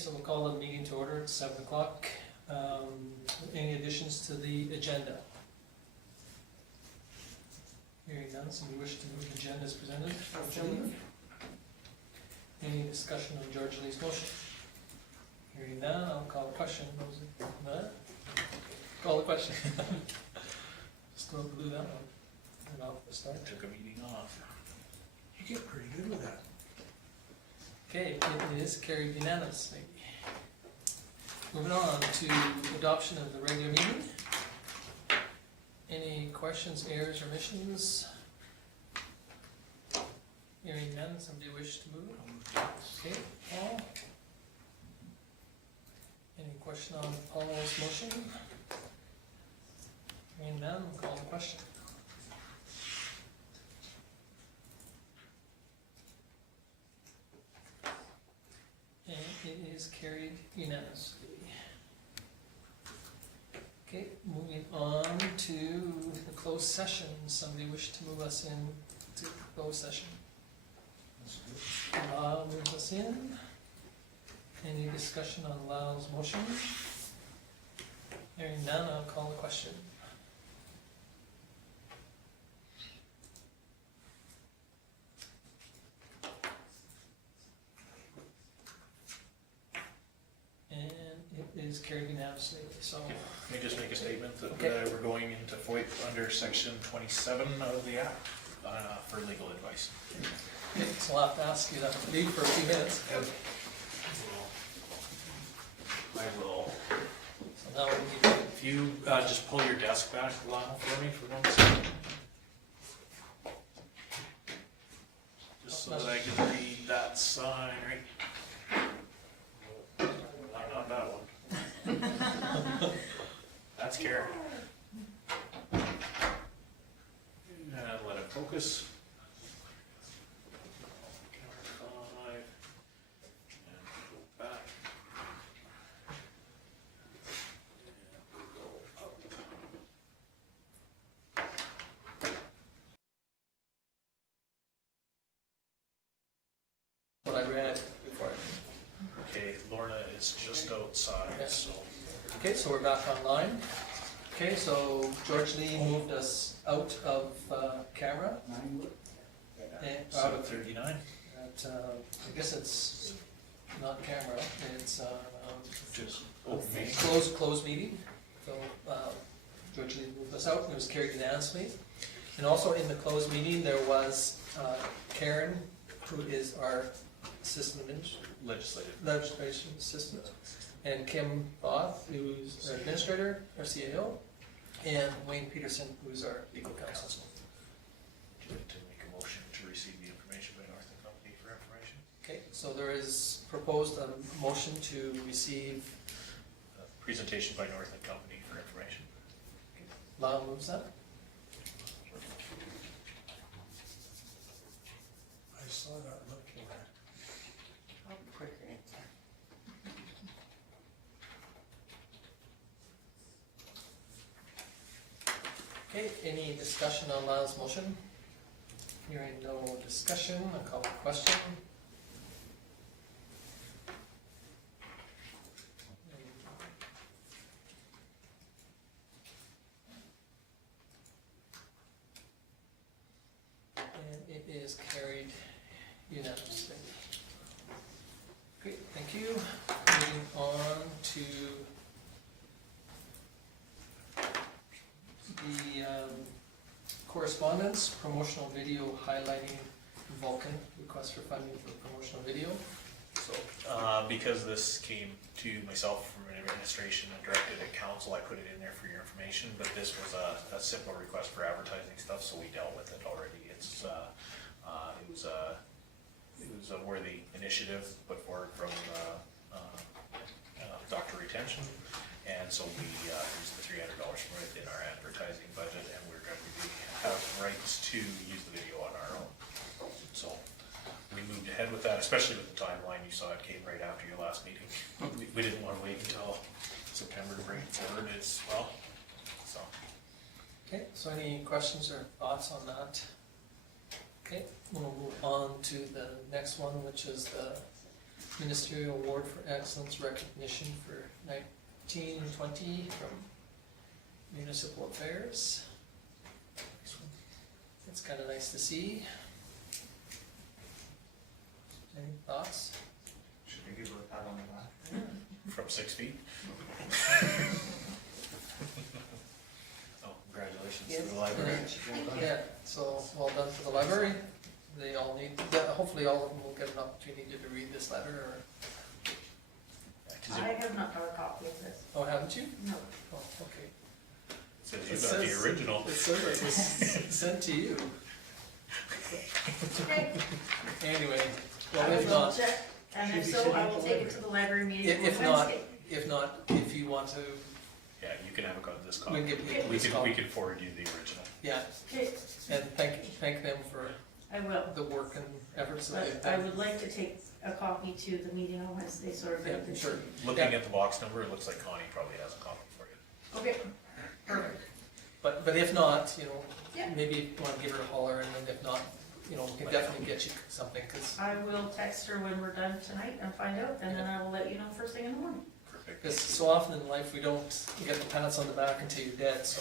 so we'll call the meeting to order at 7 o'clock. Any additions to the agenda? Hearing none, somebody wish to move the agenda as presented? Any discussion on George Lee's motion? Hearing none, I'll call the question. None? Call the question. Just don't do that one. And off the start. Took a meeting off. You get pretty good with that. Okay, it is carried unanimously. Moving on to adoption of the regular meeting. Any questions, errors, or omissions? Hearing none, somebody wish to move? Okay, Paul? Any question on Paul's motion? Hearing none, we'll call the question. And it is carried unanimously. Okay, moving on to the closed session. Somebody wish to move us in to closed session? Lau moves us in. Any discussion on Lau's motion? Hearing none, I'll call the question. And it is carried unanimously, so. Let me just make a statement that Okay. we're going into FOIPP under section 27 of the act for legal advice. Okay, so I'll have to ask you to leave for a few minutes. I will. So now we need to. If you just pull your desk back, Lyle, for me for 1 second. Just so that I can read that sign, right? Not that one. That's Karen. And let it focus. Camera 5. And go back. And go up. What I read before. Okay, Lorna is just outside, Okay. so. Okay, so we're back online. Okay, so George Lee moved us out of camera. And out of 7:39. at, I guess it's not camera, it's Just open meeting. closed meeting. So George Lee moved us out and it was carried unanimously. And also in the closed meeting, there was Karen, who is our assistant legislation assistant, and Kim Both, who's our administrator, our CAO, and Wayne Peterson, who's our legal counsel. Would you like to make a motion to receive the information by North and Company for information? Okay, so there is proposed a motion to receive. Presentation by North and Company for information. Lyle moves that. I saw that looking at. Okay, any discussion on Lyle's motion? Hearing no discussion, I'll call the question. And it is carried unanimously. Great, thank you. Moving on to the correspondence, promotional video highlighting Vulcan, request for funding for promotional video. So, because this came to myself from administration and directed at council, I put it in there for your information, but this was a simple request for advertising stuff, so we dealt with it already. It was a worthy initiative put forward from Dr. Retention, and so we used the $300 from it in our advertising budget, and we're going to have rights to use the video on our own. So we moved ahead with that, especially with the timeline. You saw it came right after your last meeting. We didn't want to wait until September to bring it forward as well. So. Okay, so any questions or thoughts on that? Okay, we'll move on to the next one, which is the Ministerial Award for Excellence recognition for 1920 from Municipal Affairs. It's kind of nice to see. Any thoughts? Should we give her a pat on the back? From 6 feet. Oh, congratulations to the library. Yeah, so well done for the library. They all need, hopefully all of them will get an opportunity to read this letter, or, Yeah, 'cause I it have not got a copy of this. oh, haven't you? No. Oh, okay. says you got the original. It says it was sent to you. Okay. Anyway, I well, will if double not, check, and if Should be so, sitting I at will the take it to the library meeting If- on if not, Wednesday. if you want to, Yeah, you can have this we copy. can give you We this can copy. forward you the original. Yeah, Okay, and thank them for I will, the work and efforts that they've but I done. would like to take a copy to the meeting on Wednesday, so everybody Yeah, can. sure. Looking Yeah. at the box number, it looks like Connie probably has a copy for you. Okay, perfect. But if not, Yeah. maybe you want to give her a holler, and then if not, we can definitely get you something, because I will text her when we're done tonight and find out, and then I will let you know first thing in the morning. Perfect. so often in life, we don't get the pats on the back until you're dead, so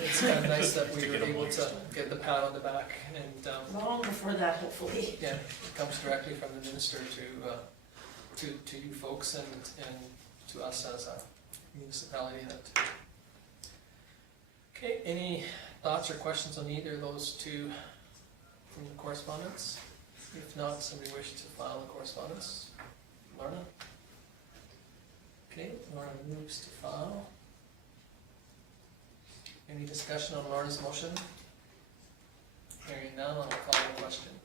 it's kind of nice that we To were get 'em able once. to get the pat on the back, and, Long before that, hopefully. yeah, it comes directly from the minister to you folks and to us as a municipality that. Okay, any thoughts or questions on either of those two from the correspondence? If not, somebody wish to file the correspondence? Lorna? Okay, Lorna moves to file. Any discussion on Lorna's motion? Hearing none, I'll call the question.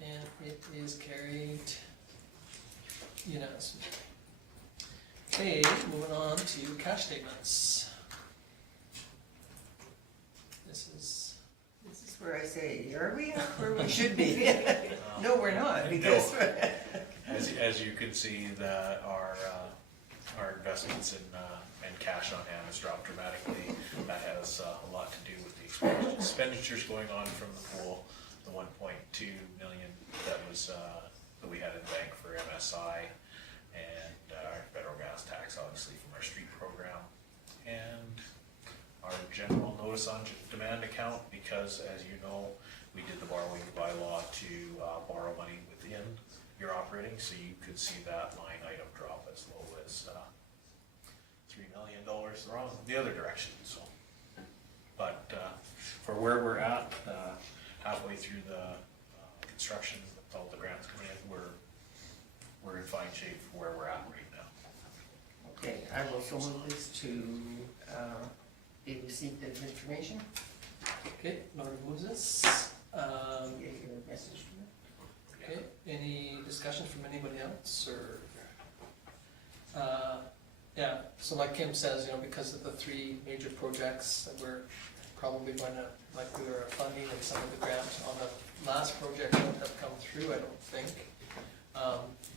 And it is carried unanimously. Okay, moving on to cash statements. This is, This is where I say, are we up where we should be? No, we're not, because. As you can see, that our investments in cash on hand has dropped dramatically. That has a lot to do with the expenditures going on from the pool, the 1.2 million that we had in the bank for MSI, and our federal gas tax, obviously, from our street program, and our general notice on demand account, because as you know, we did the borrowing bylaw to borrow money within your operating, so you could see that line item drop as low as $3 million the other direction. So, but for where we're at, halfway through the construction, with all the grants coming in, we're in fine shape for where we're at right now. Okay, I will so move this to be received as information. okay, Lorna moves this. Get your message to me. Okay, any discussion from anybody else, or? Yeah, so like Kim says, because of the three major projects that we're probably going to, like we were funding, and some of the grants on the last project won't have come through, I don't think.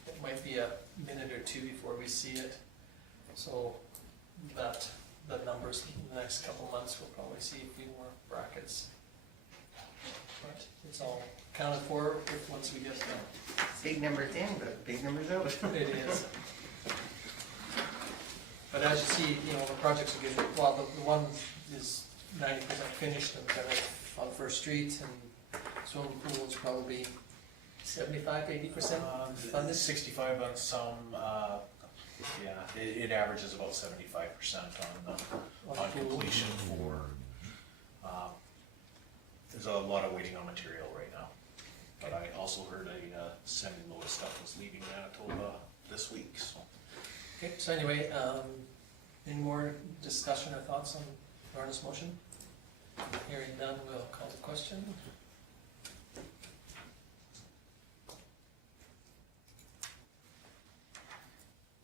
It might be a minute or two before we see it, so that, the numbers in the next couple months, we'll probably see a few more brackets. But it's all accounted for once we get them. Big numbers in, but big numbers out. It is. But as you see, the projects are getting, well, the one is 90% finished and kind of on First Street, and swimming pool is probably 75-80% funded. 65 on some, yeah, it averages about 75% on completion for, there's a lot of waiting on material right now. But I also heard a semi-load of stuff was leaving Manitoba this week, so. Okay, so anyway, any more discussion or thoughts on Lorna's motion? Hearing none, we'll call the question.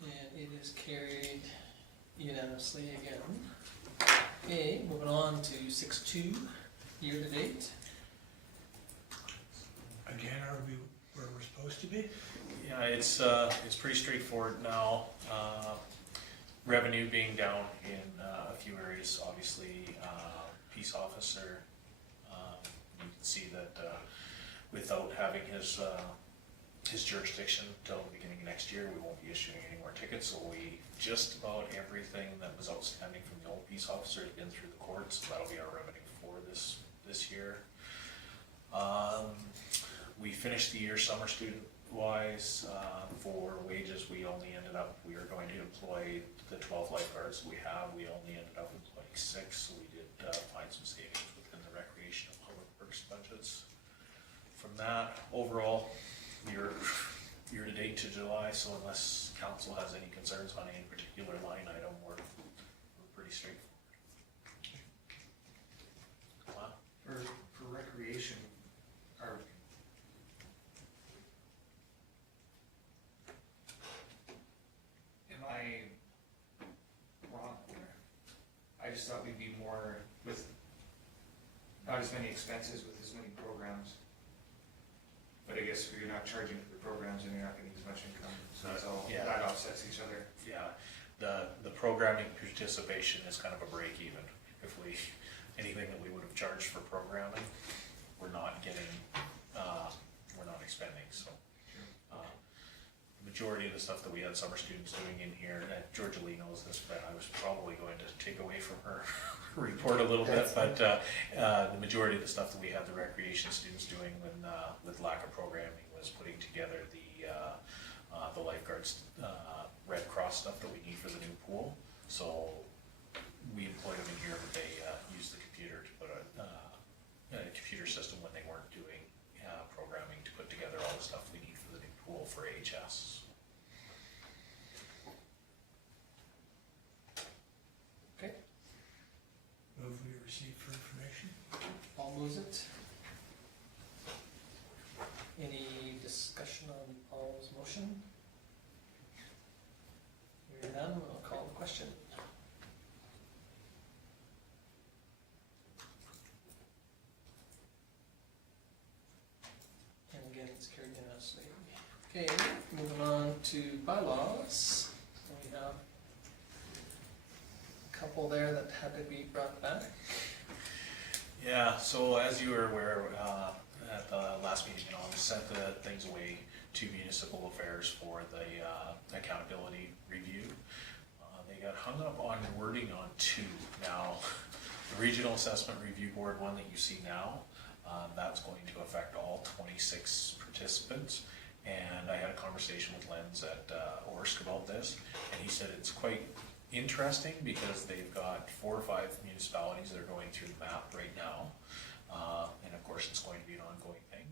And it is carried unanimously again. Okay, moving on to 6.2, year to date. Again, are we where we're supposed to be? Yeah, it's pretty straightforward now. Revenue being down in a few areas, obviously, peace officer. You can see that without having his jurisdiction till the beginning of next year, we won't be issuing any more tickets, so just about everything that was outstanding from the old peace officer has been through the courts, so that'll be our revenue for this year. We finished the year summer student wise. For wages, we are going to employ the 12 lifeguards we have. We only ended up employing 6, so we did find some savings within the recreation and public works budgets. From that, overall, year to date to July, so unless council has any concerns on any particular line item, we're pretty straightforward. Wow. For recreation, am I wrong there? I just thought we'd be more with, not as many expenses with as many programs. But I guess if you're not charging for the programs, and you're not getting as much income, so it's all, Yeah. that offsets each other. Yeah, the programming participation is kind of a break even. If anything that we would have charged for programming, we're not getting, we're not expending, so. The majority of the stuff that we had summer students doing in here, and Georgia Lee knows this, but I was probably going to take away from her report a little bit, but the majority of the stuff that we had the recreation students doing with lack of programming was putting together the lifeguards Red Cross stuff that we need for the new pool. So we employed them in here, but they used the computer to put a computer system when they weren't doing programming to put together all the stuff we need for the new pool for HS. Okay, Move we receive for information. Paul moves it. Any discussion on Paul's motion? Hearing none, we'll call the question. And again, it's carried unanimously. Okay, moving on to bylaws. So we have a couple there that had to be brought back. Yeah, so as you were aware, at the last meeting, we sent the things away to municipal affairs for the accountability review. They got hung up on wording on 2. Now, the regional assessment review board one that you see now, that's going to affect all 26 participants. And I had a conversation with Lenz at Orsk about this, and he said it's quite interesting because they've got 4 or 5 municipalities that are going through the map right now. And of course, it's going to be an ongoing thing.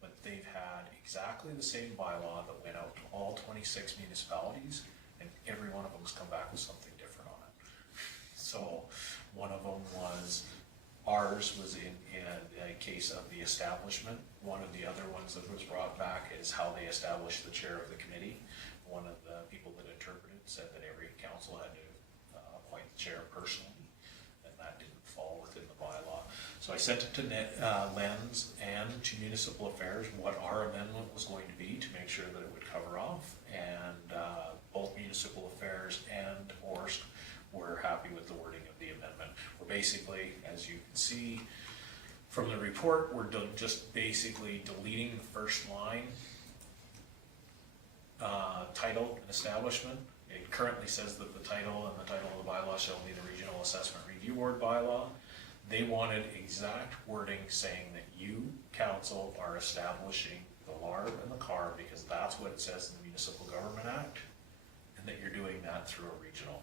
But they've had exactly the same bylaw that went out to all 26 municipalities, and every one of them has come back with something different on it. So one of them was, ours was in a case of the establishment. One of the other ones that was brought back is how they established the chair of the committee. One of the people that interpreted said that every council had to appoint the chair personally, and that didn't fall within the bylaw. So I sent it to Lenz and to municipal affairs what our amendment was going to be to make sure that it would cover off, and both municipal affairs and Orsk were happy with the wording of the amendment. We're basically, as you can see from the report, we're just basically deleting the first line, title and establishment. It currently says that the title and the title of the bylaw shall be the Regional Assessment Review Board bylaw. They wanted exact wording saying that you, council, are establishing the LARB and the CAR because that's what it says in the Municipal Government Act, and that you're doing that through a regional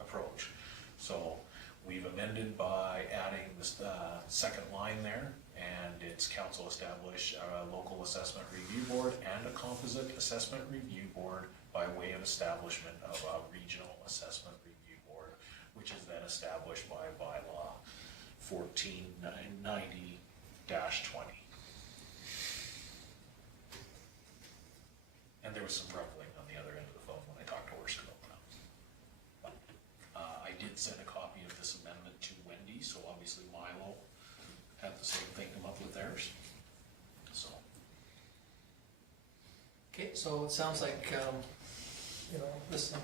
approach. So we've amended by adding this second line there, and it's council establish a local assessment review board and a composite assessment review board by way of establishment of a regional assessment review board, which is then established by bylaw 1490-20. And there was some rumbling on the other end of the phone when I talked to Orsk about that. But I did send a copy of this amendment to Wendy, so obviously Milo had the same thing come up with theirs. So. Okay, so it sounds like, this will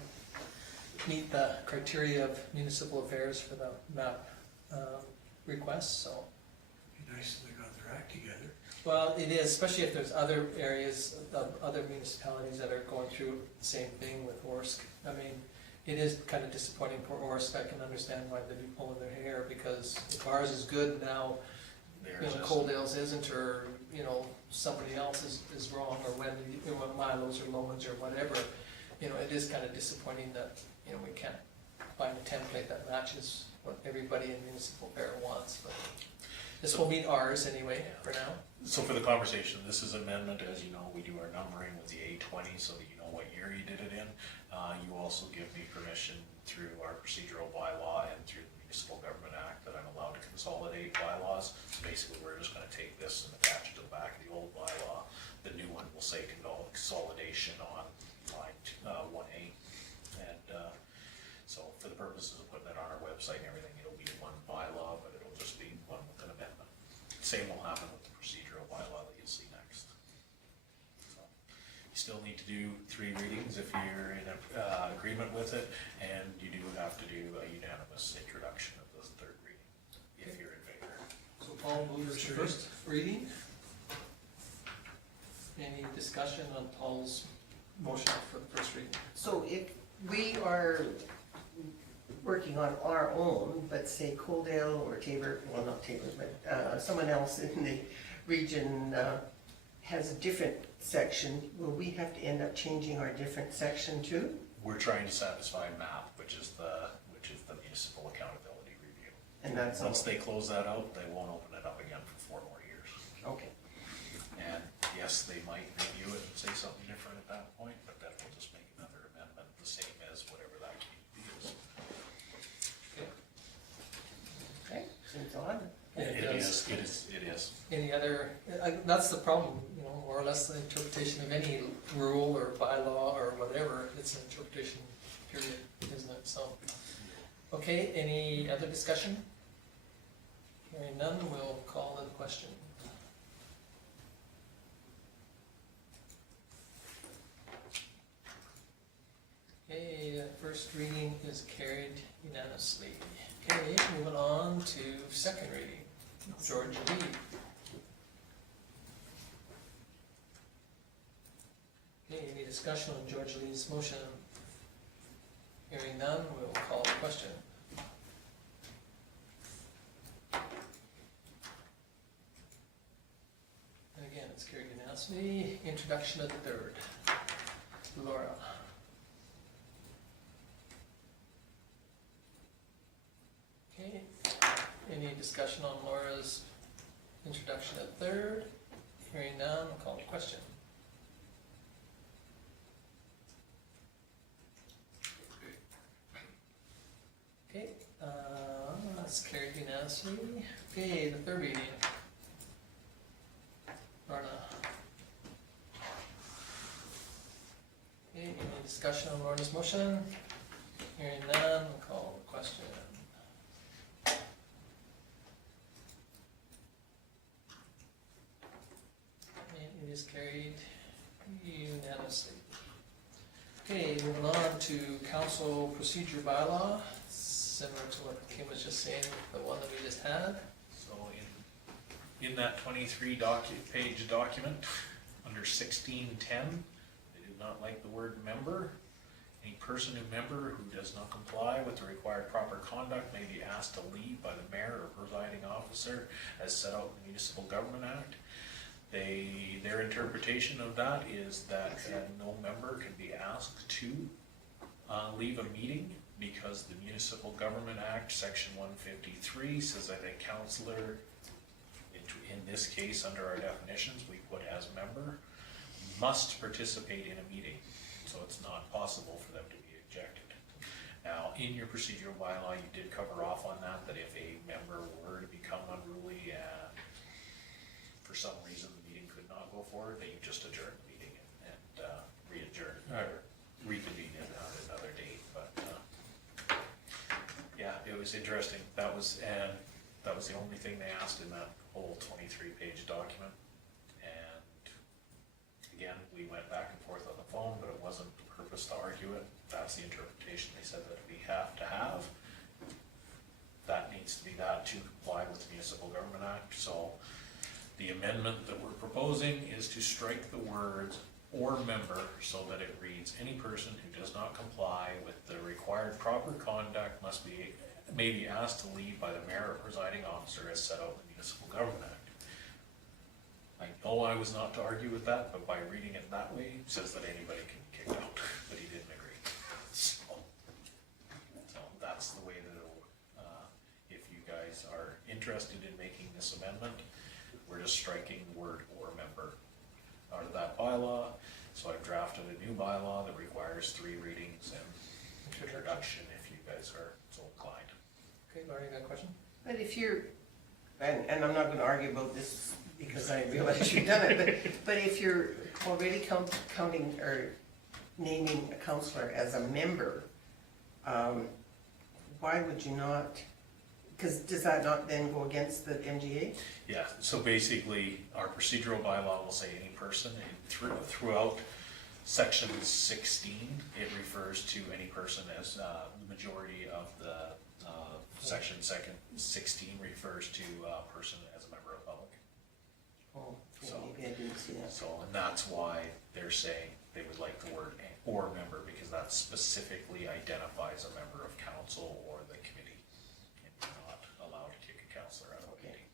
meet the criteria of municipal affairs for the map requests, so. Be nice if they got their act together. Well, it is, especially if there's other areas of other municipalities that are going through the same thing with Orsk. I mean, it is kind of disappointing for Orsk. I can understand why they'd be pulling their hair, because if ours is good now, Theirs isn't. Coaldale's isn't, or, somebody else is wrong, or when, Milo's or Loman's or whatever. It is kind of disappointing that, we can't find a template that matches what everybody in municipal fair wants, but this will meet ours anyway, for now. So for the conversation, this is amendment, as you know, we do our numbering with the A20 so that you know what year you did it in. You also give me permission through our procedural bylaw and through the Municipal Government Act that I'm allowed to consolidate bylaws. So basically, we're just gonna take this and attach it to the back of the old bylaw. The new one will say consolidation on line 1A. And so for the purposes of putting it on our website and everything, it'll be one bylaw, but it'll just be one with an amendment. Same will happen with the procedural bylaw that you'll see next. So, you still need to do 3 readings if you're in agreement with it, and you do have to do a unanimous introduction of the 3rd reading, if you're in favor. So Paul moves to first reading. Any discussion on Paul's motion for the first reading? So if we are working on our own, but say Coaldale or Tabor, well, not Tabor, but someone else in the region has a different section, will we have to end up changing our different section too? We're trying to satisfy MAP, which is the Municipal Accountability Review. And that's all? Once they close that out, they won't open it up again for 4 more years. Okay. And yes, they might review it and say something different at that point, but then we'll just make another amendment, the same as whatever that is. Okay, seems odd. It is. Any other, that's the problem, more or less the interpretation of any rule or bylaw or whatever, it's an interpretation period, isn't it? So, okay, any other discussion? Hearing none, we'll call the question. Okay, first reading is carried unanimously. Okay, moving on to second reading. George Lee. Okay, any discussion on George Lee's motion? Hearing none, we'll call the question. And again, it's carried unanimously. Introduction of the 3rd. Laura. Okay, any discussion on Laura's introduction of 3rd? Hearing none, we'll call the question. Okay, that's carried unanimously. Okay, the 3rd reading. Lorna. Okay, any discussion on Lorna's motion? Hearing none, we'll call the question. It is carried unanimously. Okay, moving on to council procedure bylaw, similar to what Kim was just saying, the one that we just had. So in that 23-page document, under 1610, they did not like the word member. Any person or member who does not comply with the required proper conduct may be asked to leave by the mayor or presiding officer as set out in the Municipal Government Act. Their interpretation of that is that no member can be asked to leave a meeting because the Municipal Government Act, Section 153, says that a councillor, in this case, under our definitions, we put as member, must participate in a meeting. So it's not possible for them to be ejected. Now, in your procedural bylaw, you did cover off on that if a member were to become unruly and for some reason the meeting could not go forward, that you just adjourn the meeting and re-adjourn, or reconvene it on another date, but yeah, it was interesting. That was the only thing they asked in that whole 23-page document. And again, we went back and forth on the phone, but it wasn't the purpose to argue it. That's the interpretation they said that we have to have. That needs to be that to comply with the Municipal Government Act. So The amendment that we're proposing is to strike the words "or member" so that it reads, "Any person who does not comply with the required proper conduct may be asked to leave by the mayor or presiding officer as set out in the Municipal Government Act." I know I was not to argue with that, but by reading it that way, it says that anybody can be kicked out, but he didn't agree. So that's the way that it'll, if you guys are interested in making this amendment, we're just striking the word "or member" out of that bylaw. So I've drafted a new bylaw that requires 3 readings and introduction if you guys are so inclined. Okay, Laurie, you got a question? But if you're, and I'm not gonna argue about this because I realize you've done it, but if you're already counting or naming a councillor as a member, why would you not, because does that not then go against the MGA? Yeah, so basically, our procedural bylaw will say any person, and throughout section 16, it refers to any person as, the majority of the, section 16 refers to a person as a member of public. Oh, So- maybe I didn't see that. So, and that's why they're saying they would like the word "or member," because that specifically identifies a member of council or the committee. And you're not allowed to kick a councillor out of a meeting.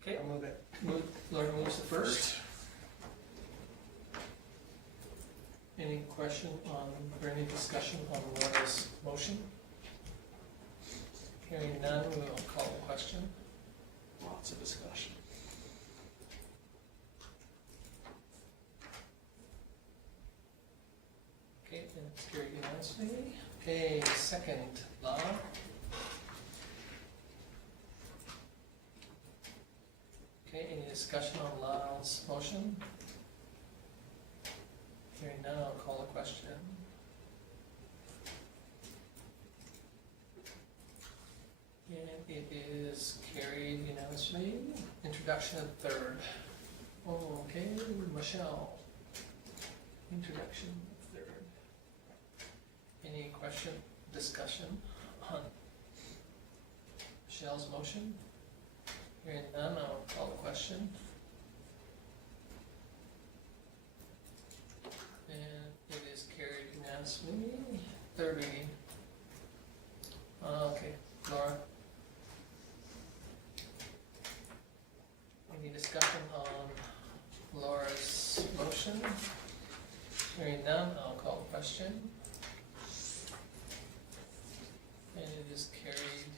Okay, I'll move it. Laurie moves the first. Any question on, or any discussion on Laura's motion? Hearing none, we will call the question. Lots of discussion. Okay, and it's carried unanimously. Okay, second, Law. Okay, any discussion on Law's motion? Hearing none, I'll call the question. And it is carried unanimously. Introduction of third. Oh, okay, Michelle. Introduction of third. Any question, discussion on Michelle's motion? Hearing none, I'll call the question. And it is carried unanimously. Third reading. Okay, Laura. Any discussion on Laura's motion? Hearing none, I'll call the question. And it is carried.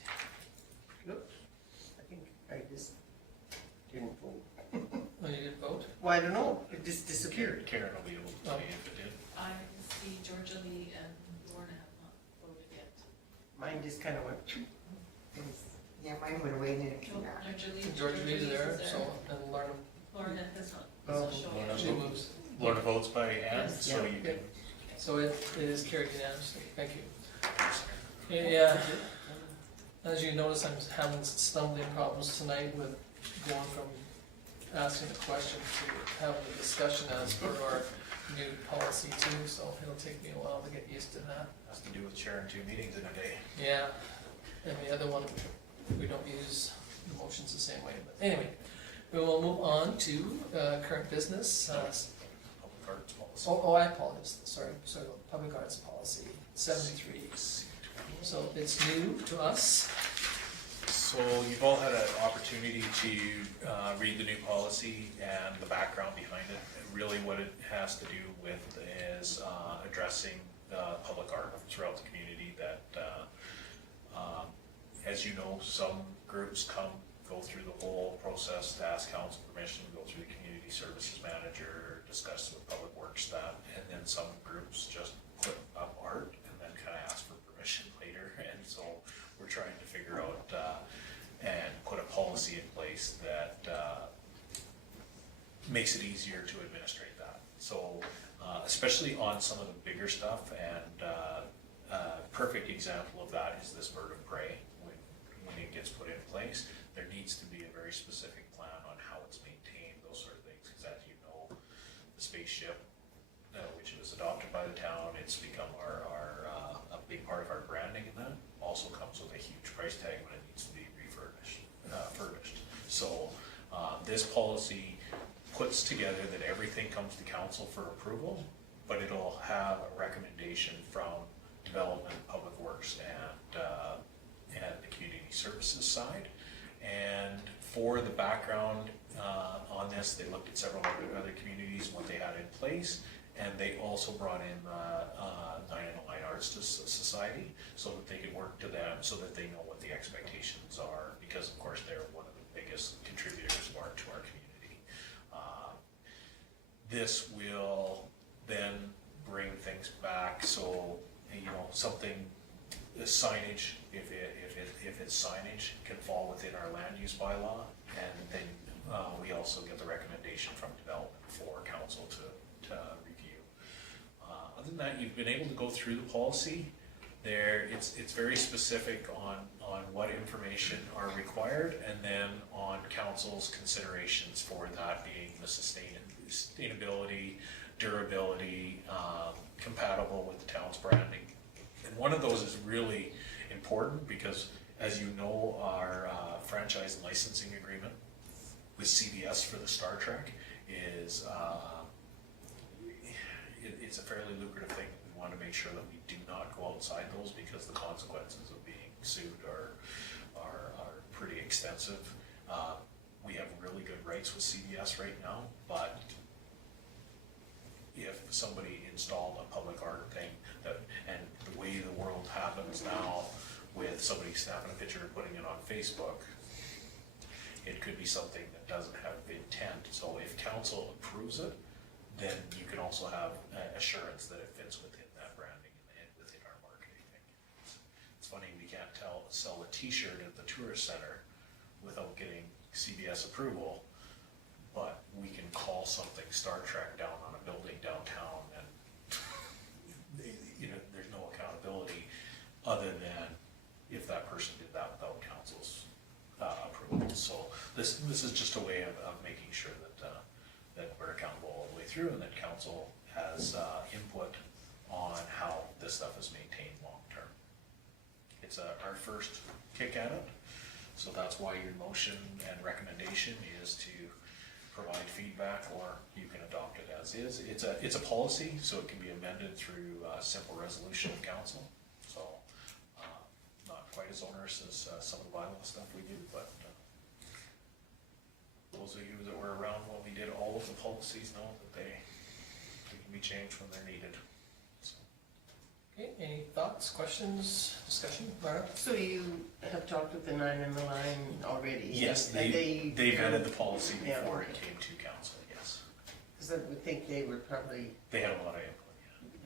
Oops, I think I just didn't vote. Oh, you did vote? Well, I don't know, it just disappeared. Karen will be able to tell you if it did. I see Georgia Lee and Lorna have not voted yet. Mine just kind of went. Yeah, mine would have waited and it came back. George Lee's there, so, and Lorna, Lorna has not, Oh. so show Lorna's she yet. moves. Lorna votes by hand, Yes. so Yeah. you can. So it is carried unanimously, thank you. Yeah, as you notice, I'm having stumbling problems tonight with going from asking a question to having a discussion as per our new policy too, so it'll take me a while to get used to that. Has to do with chairing 2 meetings in a day. Yeah, and the other one, we don't use the motions the same way, but anyway, we will move on to current business. Public arts policy. I apologize, sorry, public arts policy, 73. So it's new to us. So you've all had an opportunity to read the new policy and the background behind it. And really what it has to do with is addressing public art throughout the community that, as you know, some groups go through the whole process to ask council permission, go through the community services manager, discuss with public works staff, and then some groups just put up art and then kind of ask for permission later. And so we're trying to figure out and put a policy in place that makes it easier to administrate that. So especially on some of the bigger stuff, and a perfect example of that is this bird of prey. When it gets put in place, there needs to be a very specific plan on how it's maintained, those sort of things, because as you know, the spaceship, which was adopted by the town, it's become a big part of our branding, and that also comes with a huge price tag when it needs to be refurbished. This policy puts together that everything comes to council for approval, but it'll have a recommendation from Development, Public Works, and the Community Services side. And for the background on this, they looked at several other communities, what they had in place, and they also brought in 909 Arts Society so that they could work to them, so that they know what the expectations are, because of course they're one of the biggest contributors to our community. This will then bring things back, so something, signage, if it's signage, can fall within our land use bylaw, and then we also get the recommendation from development for council to review. Other than that, you've been able to go through the policy. It's very specific on what information are required, and then on council's considerations for that being the sustainability, durability, compatible with the town's branding. And one of those is really important because, as you know, our franchise licensing agreement with CBS for the Star Trek is it's a fairly lucrative thing. We want to make sure that we do not go outside those, because the consequences of being sued are pretty extensive. We have really good rights with CBS right now, but if somebody installed a public art thing and the way the world happens now with somebody snapping a picture and putting it on Facebook, it could be something that doesn't have intent. So if council approves it, then you can also have assurance that it fits within that branding and within our marketing thing. It's funny, we can't sell a t-shirt at the tourist center without getting CBS approval, but we can call something Star Trek down on a building downtown, and there's no accountability other than if that person did that without council's approval. So this is just a way of making sure that we're accountable all the way through, and that council has input on how this stuff is maintained long term. It's our first kick at it, so that's why your motion and recommendation is to provide feedback, or you can adopt it as is. It's a policy, so it can be amended through a simple resolution of council. So not quite as onerous as some of the bylaw stuff we do, but those of you that were around when we did all of the policies know that they can be changed when they're needed. So. Okay, any thoughts, questions, discussion, Laura? So you have talked with the 9 and the line already? Yes, and they vetted the policy before it came to council, yes. Because I would think they would probably, They had a lot of input,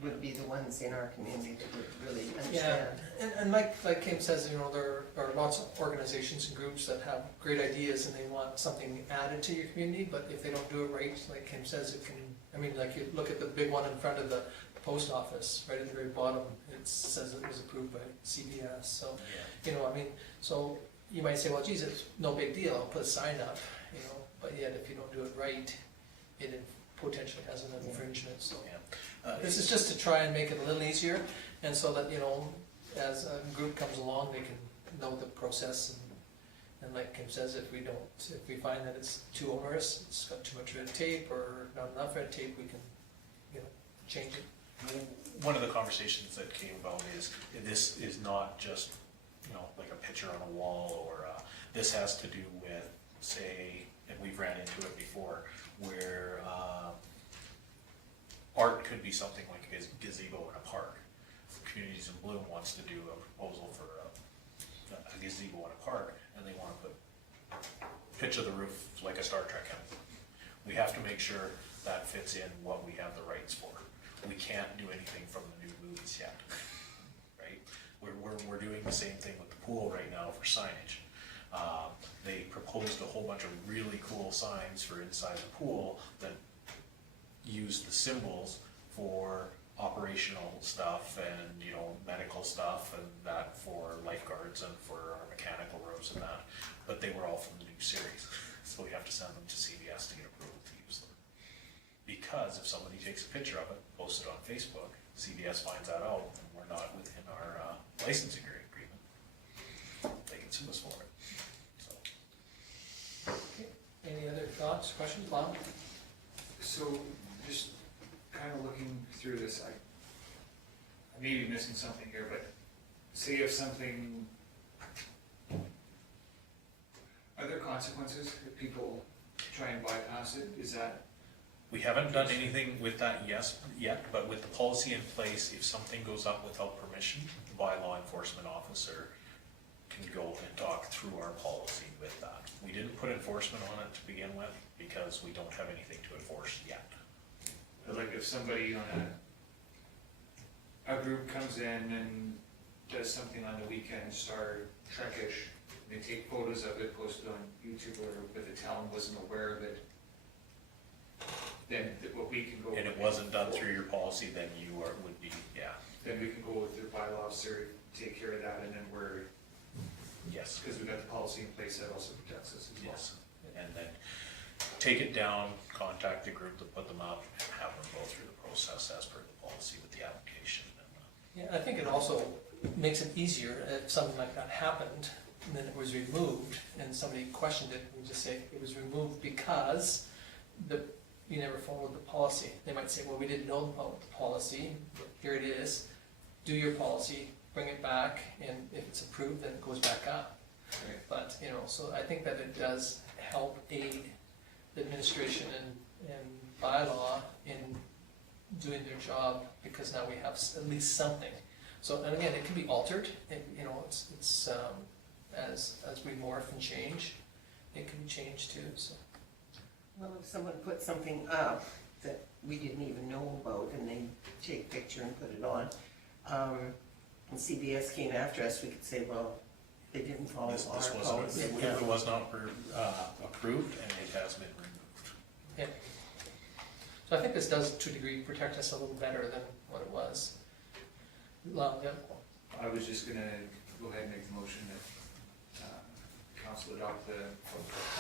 would be the ones in our community that would really Yeah, understand. and like Kim says, there are lots of organizations and groups that have great ideas and they want something added to your community, but if they don't do it right, like Kim says, it can, like you look at the big one in front of the post office, right at the very bottom, it says it was approved by CBS, so, yeah. So you might say, well, geez, it's no big deal, I'll put a sign up, but yet if you don't do it right, it potentially has an infringement, so. Yeah. This is just to try and make it a little easier, and so that, as a group comes along, they can know the process, and like Kim says, if we find that it's too onerous, it's got too much red tape, or not enough red tape, we can, change it. One of the conversations that came about is, this is not just, like a picture on a wall, or this has to do with, say, and we've ran into it before, where art could be something like a gazebo in a park. Communities in Bloom wants to do a proposal for a gazebo in a park, and they want to pitch of the roof like a Star Trek emblem. We have to make sure that fits in what we have the rights for. We can't do anything from the new movies yet, right? We're doing the same thing with the pool right now for signage. They proposed a whole bunch of really cool signs for inside the pool that use the symbols for operational stuff and medical stuff, and that for lifeguards and for our mechanical rooms and that, but they were all from the new series, so we have to send them to CBS to get approval to use them. Because if somebody takes a picture of it, posts it on Facebook, CBS finds that out, and we're not within our licensing agreement, they can sue us for it. So. Okay. Any other thoughts, questions, Bob? So, just kind of looking through this, I may be missing something here, but say if something, are there consequences if people try and bypass it? Is that, We haven't done anything with that yet, but with the policy in place, if something goes up without permission, the bylaw enforcement officer can go and talk through our policy with that. We didn't put enforcement on it to begin with because we don't have anything to enforce yet. like if somebody on a group comes in and does something on the weekend, Star Trekish, they take photos of it, post it on YouTube, or but the town wasn't aware of it, then what we can go. And it wasn't done through your policy, then you would be, yeah, Then we can go with the bylaw officer, take care of that, and then we're, yes, because we've got the policy in place that also protects us as well. yes. And then take it down, contact the group that put them up, and have them go through the process as per the policy with the application. Yeah, I think it also makes it easier if something like that happened, and then it was removed, and somebody questioned it, and just say, it was removed because you never followed the policy. They might say, well, we didn't know about the policy, here it is, do your policy, bring it back, and if it's approved, then it goes back up. Right. But, so I think that it does help aid the administration and bylaw in doing their job, because now we have at least something. So, and again, it can be altered, it's, as we morph and change, it can change too, so. Well, if someone put something up that we didn't even know about and they take a picture and put it on, and CBS came after us, we could say, well, they didn't follow This our wasn't, policy. it was not approved, and it has been removed. Yeah. So I think this does, to a degree, protect us a little better than what it was. Yeah. I was just gonna go ahead and make the motion that council adopt the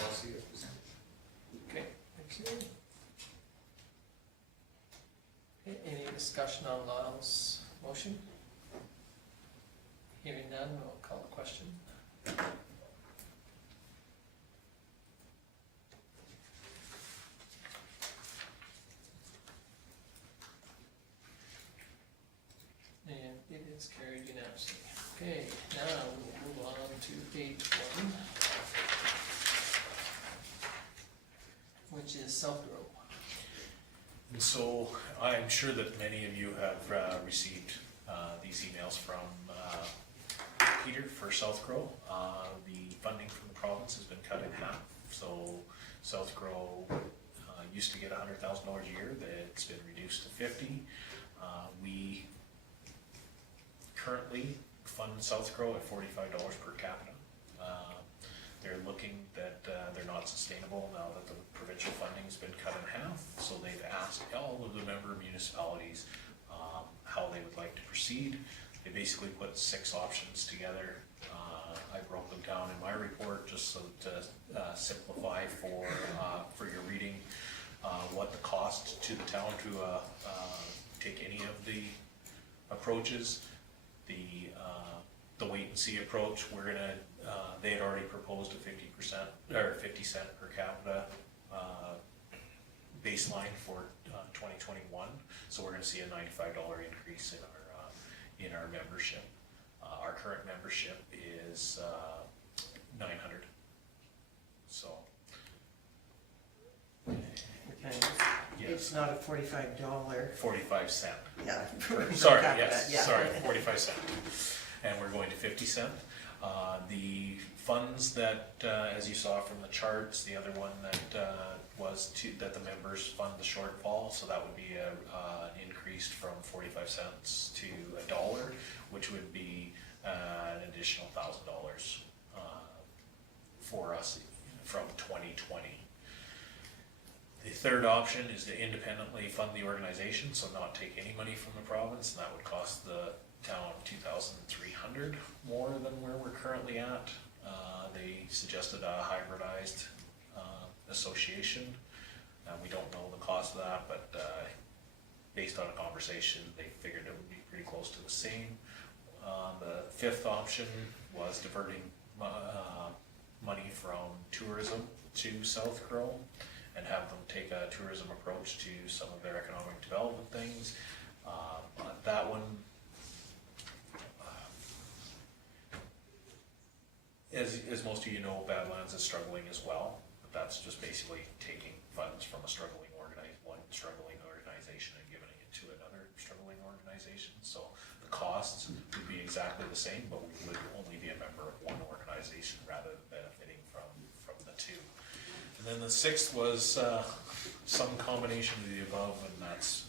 policy as presented. Okay, thank you. Okay, any discussion on Lyle's motion? Hearing none, we'll call the question. And it is carried unanimously. Okay, now we'll move on to 8.1, which is SouthGrow. And so I'm sure that many of you have received these emails from Peter for SouthGrow. The funding from the province has been cut in half. So SouthGrow used to get $100,000 a year. It's been reduced to 50. We currently fund SouthGrow at $45 per capita. They're looking that they're not sustainable now that the provincial funding's been cut in half. So they've asked all of the member municipalities how they would like to proceed. They basically put 6 options together. I broke them down in my report just so to simplify for your reading what the cost to the town to take any of the approaches. The wait and see approach, we're gonna, they had already proposed a 50% or 50 cent per capita baseline for 2021. So we're gonna see a $95 increase in our membership. Our current membership is 900. So. Okay. Yes. It's not a $45. 45 cent. Yeah. Sorry, capita, yes, yeah. sorry, 45 cent. And we're going to 50 cent. The funds that, as you saw from the charts, the other one that that the members fund the shortfall, so that would be increased from 45 cents to $1, which would be an additional $1,000 for us from 2020. The third option is to independently fund the organization, so not take any money from the province, and that would cost the town $2,300 more than where we're currently at. They suggested a hybridized association. We don't know the cost of that, but based on a conversation, they figured it would be pretty close to the same. The fifth option was diverting money from tourism to SouthGrow and have them take a tourism approach to some of their economic development things. That one, as most of you know, Badlands is struggling as well, but that's just basically taking funds from one struggling organization and giving it to another struggling organization. So the costs would be exactly the same, but we would only be a member of one organization rather than benefiting from the two. And then the sixth was some combination of the above, and that's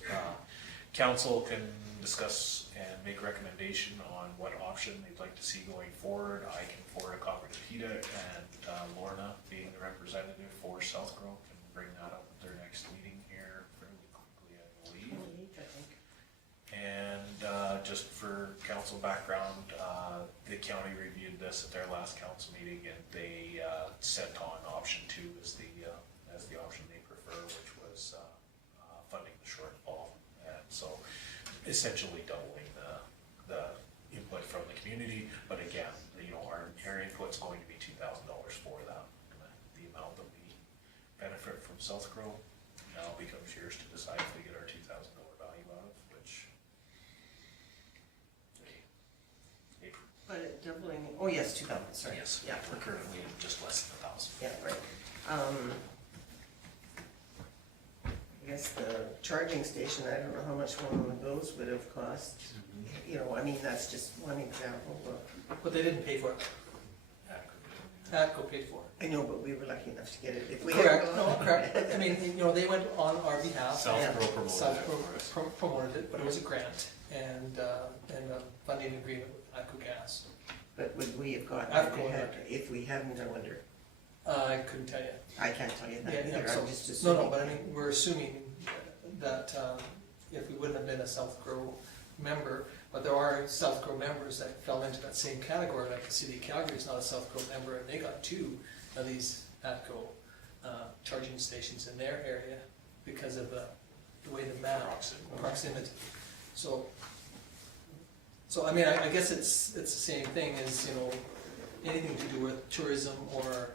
council can discuss and make recommendation on what option they'd like to see going forward. I can forward a copy to PETA, and Lorna, being the representative for SouthGrow, can bring that up at their next meeting here fairly quickly, I believe. And just for council background, the county reviewed this at their last council meeting, and they sent on option 2 as the option they prefer, which was funding the shortfall. And so essentially doubling the input from the community, but again, our input's going to be $2,000 for that. The amount that we benefit from SouthGrow now becomes yours to decide if we get our $2,000 value out of, which But doubling, oh yes, 2,000, sorry. yes, Yeah, we're currently at just less than 1,000. yeah, right. I guess the charging station, I don't know how much one of those would have cost. You know, I mean, that's just one example. But they didn't pay for it. ATCO paid for it. I know, but we were lucky enough to get it. If we Correct, had no, gone- correct. I mean, they went on our behalf. SouthGrow promoted it SouthGrow for us. promoted it, but it was a grant and a funding agreement with ATCO Gas. But would we have gotten ATCO it had- if we hadn't, I wonder? I couldn't tell you. I can't tell you that Yeah, either, so- I'm just assuming. No, but I mean, we're assuming that if we wouldn't have been a SouthGrow member, but there are SouthGrow members that fell into that same category, like the city of Calgary is not a SouthGrow member, and they got 2 of these ATCO charging stations in their area because of the way the map, proximity. So I mean, I guess it's the same thing as, anything to do with tourism or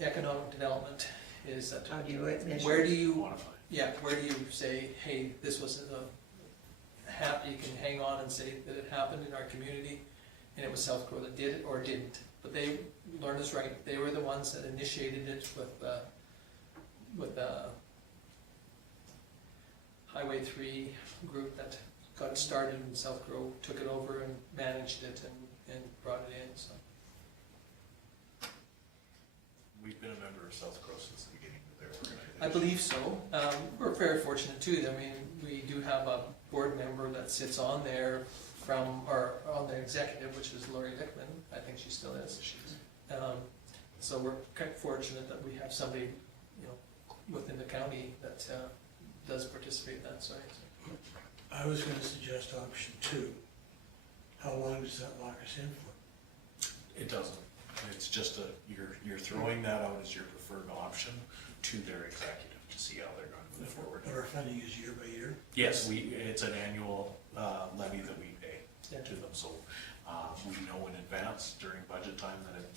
economic development is that, How do you measure? where do you, Quantify. where do you say, hey, this was you can hang on and say that it happened in our community and it was SouthGrow that did it or didn't. But they, Lorna's right, they were the ones that initiated it with Highway 3 group that got it started, and SouthGrow took it over and managed it and brought it in, so. We've been a member of SouthGrow since the beginning of their organization. I believe so. We're very fortunate too. I mean, we do have a board member that sits on there on the executive, which is Lori Dickman. I think she still is. So we're kind of fortunate that we have somebody, within the county that does participate in that, sorry. I was gonna suggest option 2. How long does that lock us in for? It doesn't. It's just you're throwing that out as your preferred option to their executive to see how they're going to move forward. But our funding is year by year? Yes, it's an annual levy that we pay Yeah. to them, so we know in advance during budget time that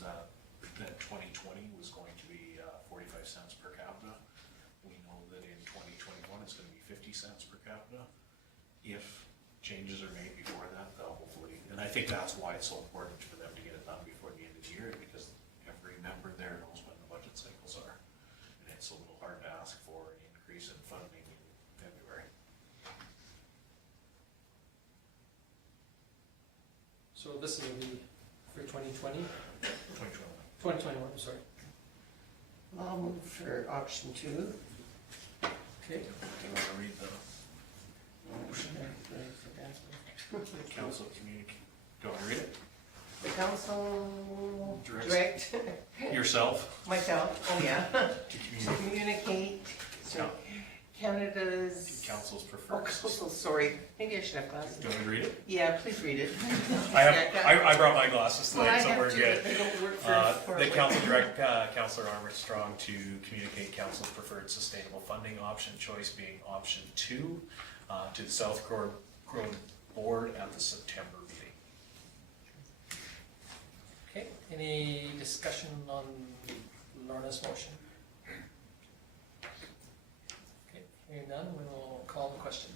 2020 was going to be 45 cents per capita. We know that in 2021 it's going to be 50 cents per capita. If changes are made before that, they'll hopefully, and I think that's why it's so important for them to get it done before the end of the year, because every member there knows when the budget cycles are. And it's a little hard to ask for an increase in funding in February. So this will be for 2020? 2021. 2021, I'm sorry. I'll move for option 2. Okay. Do you want to read the council communicate? Do you want to read it? The council Direct. direct Yourself myself, oh yeah, to to communicate to Coun- Canada's, council's oh, preferred. council, sorry, maybe I should have glasses. Do you want me to read it? Yeah, please read it. I brought my glasses Well, I tonight, so have we're to, good. they don't work for. The council direct Councillor Armstrong to communicate council's preferred sustainable funding option choice being option 2 to the SouthGrow board at the September meeting. Okay, Any discussion on Lorna's motion? Okay, hearing none, we will call the question.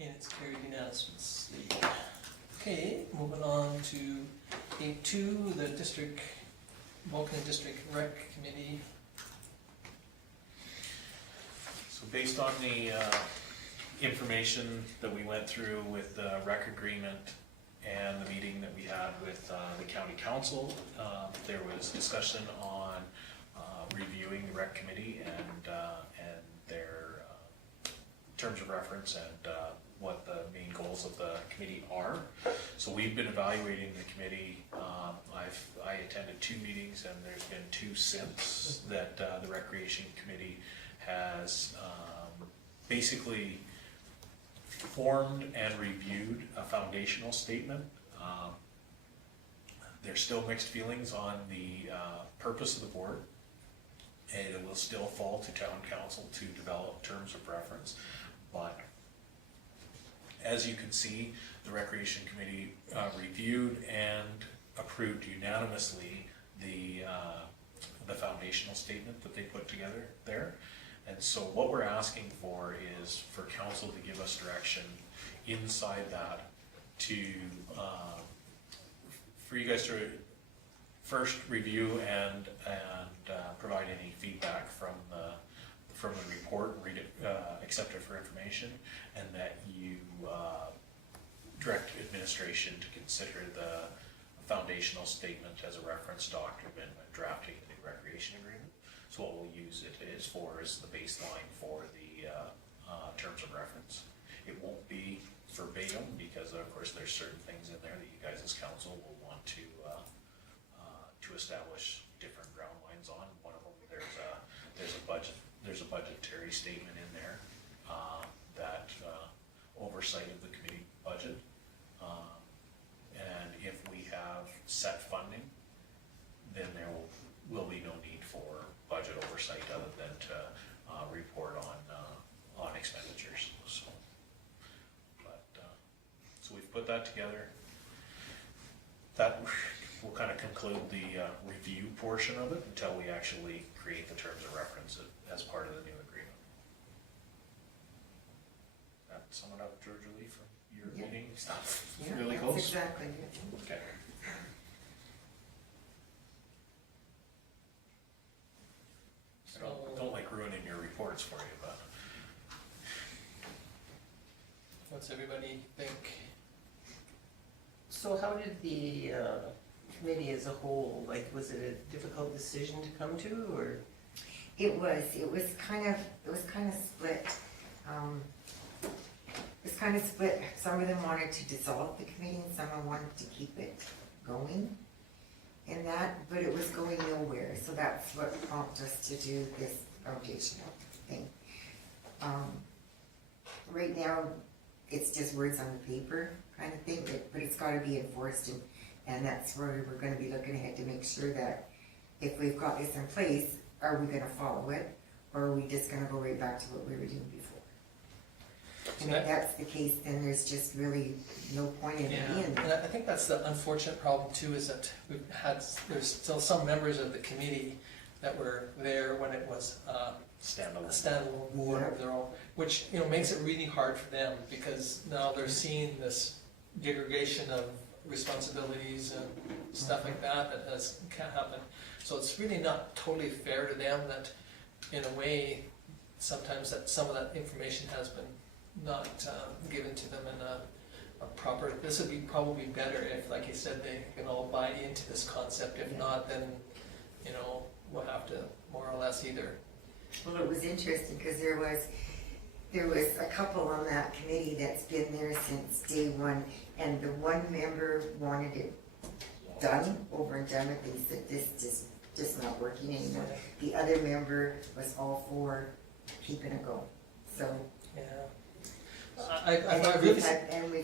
And it's carried unanimously. Okay, moving on to 8.2, the Vulcan District Rec Committee. So based on the information that we went through with the rec agreement and the meeting that we had with the county council, there was discussion on reviewing the rec committee and their terms of reference and what the main goals of the committee are. So we've been evaluating the committee. I attended 2 meetings and there's been 2 since that the recreation committee has basically formed and reviewed a foundational statement. There's still mixed feelings on the purpose of the board, and it will still fall to town council to develop terms of reference. But as you can see, the recreation committee reviewed and approved unanimously the foundational statement that they put together there. And so what we're asking for is for council to give us direction inside that to, for you guys to first review and provide any feedback from the report, read it, accept it for information, and that you direct administration to consider the foundational statement as a reference document when drafting the recreation agreement. So what we'll use it is the baseline for the terms of reference. It won't be verbatim because of course there's certain things in there that you guys as council will want to establish different ground lines on. One of them, there's a budgetary statement in there that oversight of the committee budget. And if we have set funding, then there will be no need for budget oversight other than to report on expenditures. So we've put that together. That will kind of conclude the review portion of it until we actually create the terms of reference as part of the new agreement. That sum it up, Georgia Lee, from your meeting stuff? Yeah, Really that's close? exactly it. Okay. I don't like ruining your reports for you, but What's everybody think? So how did the committee as a whole, like, was it a difficult decision to come to, or? It was kind of split. It was kind of split. Some of them wanted to dissolve the committee and some wanted to keep it going. And that, but it was going nowhere, so that's what prompted us to do this foundational thing. Right now, it's just words on the paper kind of thing, but it's gotta be enforced, and that's where we're gonna be looking ahead to make sure that if we've got this in place, are we gonna follow it, or are we just gonna go right back to what we were doing before? And if that's the case, then there's just really no point in being And there. I think that's the unfortunate problem too, is that there's still some members of the committee that were there when it was a standalone board of their own, which, makes it really hard for them, because now they're seeing this degradation of responsibilities and stuff like that can't happen. So it's really not totally fair to them that, in a way, sometimes that some of that information has been not given to them in a proper. This would be probably better if, like you said, they can all buy into this concept. If not, then we'll have to more or less either. Well, it was interesting because there was a couple on that committee that's been there since day one, and the one member wanted it done, over and done with. They said this just not working anymore. The other member was all for keeping it going. So. Yeah. We've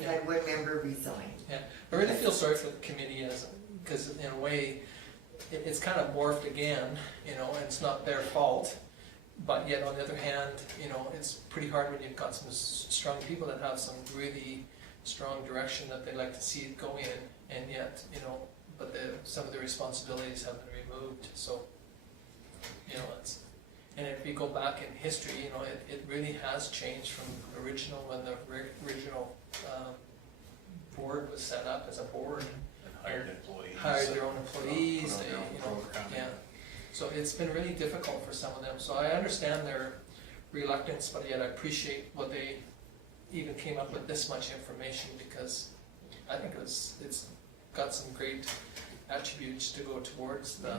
had one member resign. Yeah, I really feel sorry for the committee because in a way, it's kind of morphed again, and it's not their fault. But yet, on the other hand, you know, it's pretty hard when you've got some strong people that have some really strong direction that they like to see it go in, and yet, you know, but some of the responsibilities have been removed, so, you know, it's, and if you go back in history, you know, it really has changed from original, when the original board was set up as a board. And hired employees. Hired their own employees, Put out they, their own you know, programming. yeah. So it's been really difficult for some of them, so I understand their reluctance, but yet I appreciate what they even came up with this much information, because I think it's got some great attributes to go towards the,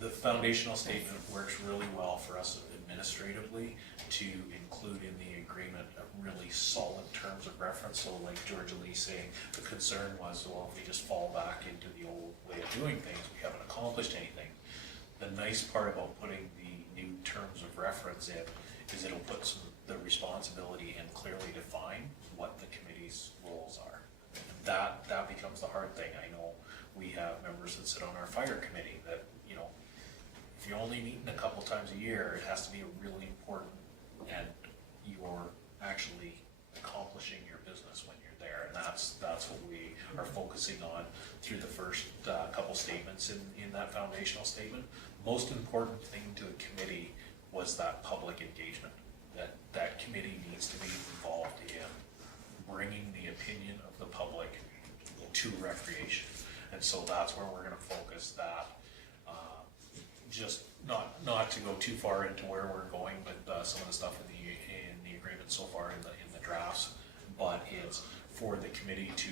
The foundational statement works really well for us administratively to include in the agreement a really solid terms of reference. So like Georgia Lee saying, the concern was, well, if we just fall back into the old way of doing things, we haven't accomplished anything. The nice part about putting the new terms of reference in is it'll put the responsibility and clearly define what the committee's roles are. That becomes the hard thing. I know we have members that sit on our fire committee that, you know, if you're only meeting a couple times a year, it has to be really important, and you're actually accomplishing your business when you're there, and that's what we are focusing on through the first couple statements in that foundational statement. Most important thing to the committee was that public engagement. That committee needs to be involved in bringing the opinion of the public to recreation, and so that's where we're going to focus that. Just not to go too far into where we're going with some of the stuff in the agreement so far in the drafts, but it's for the committee to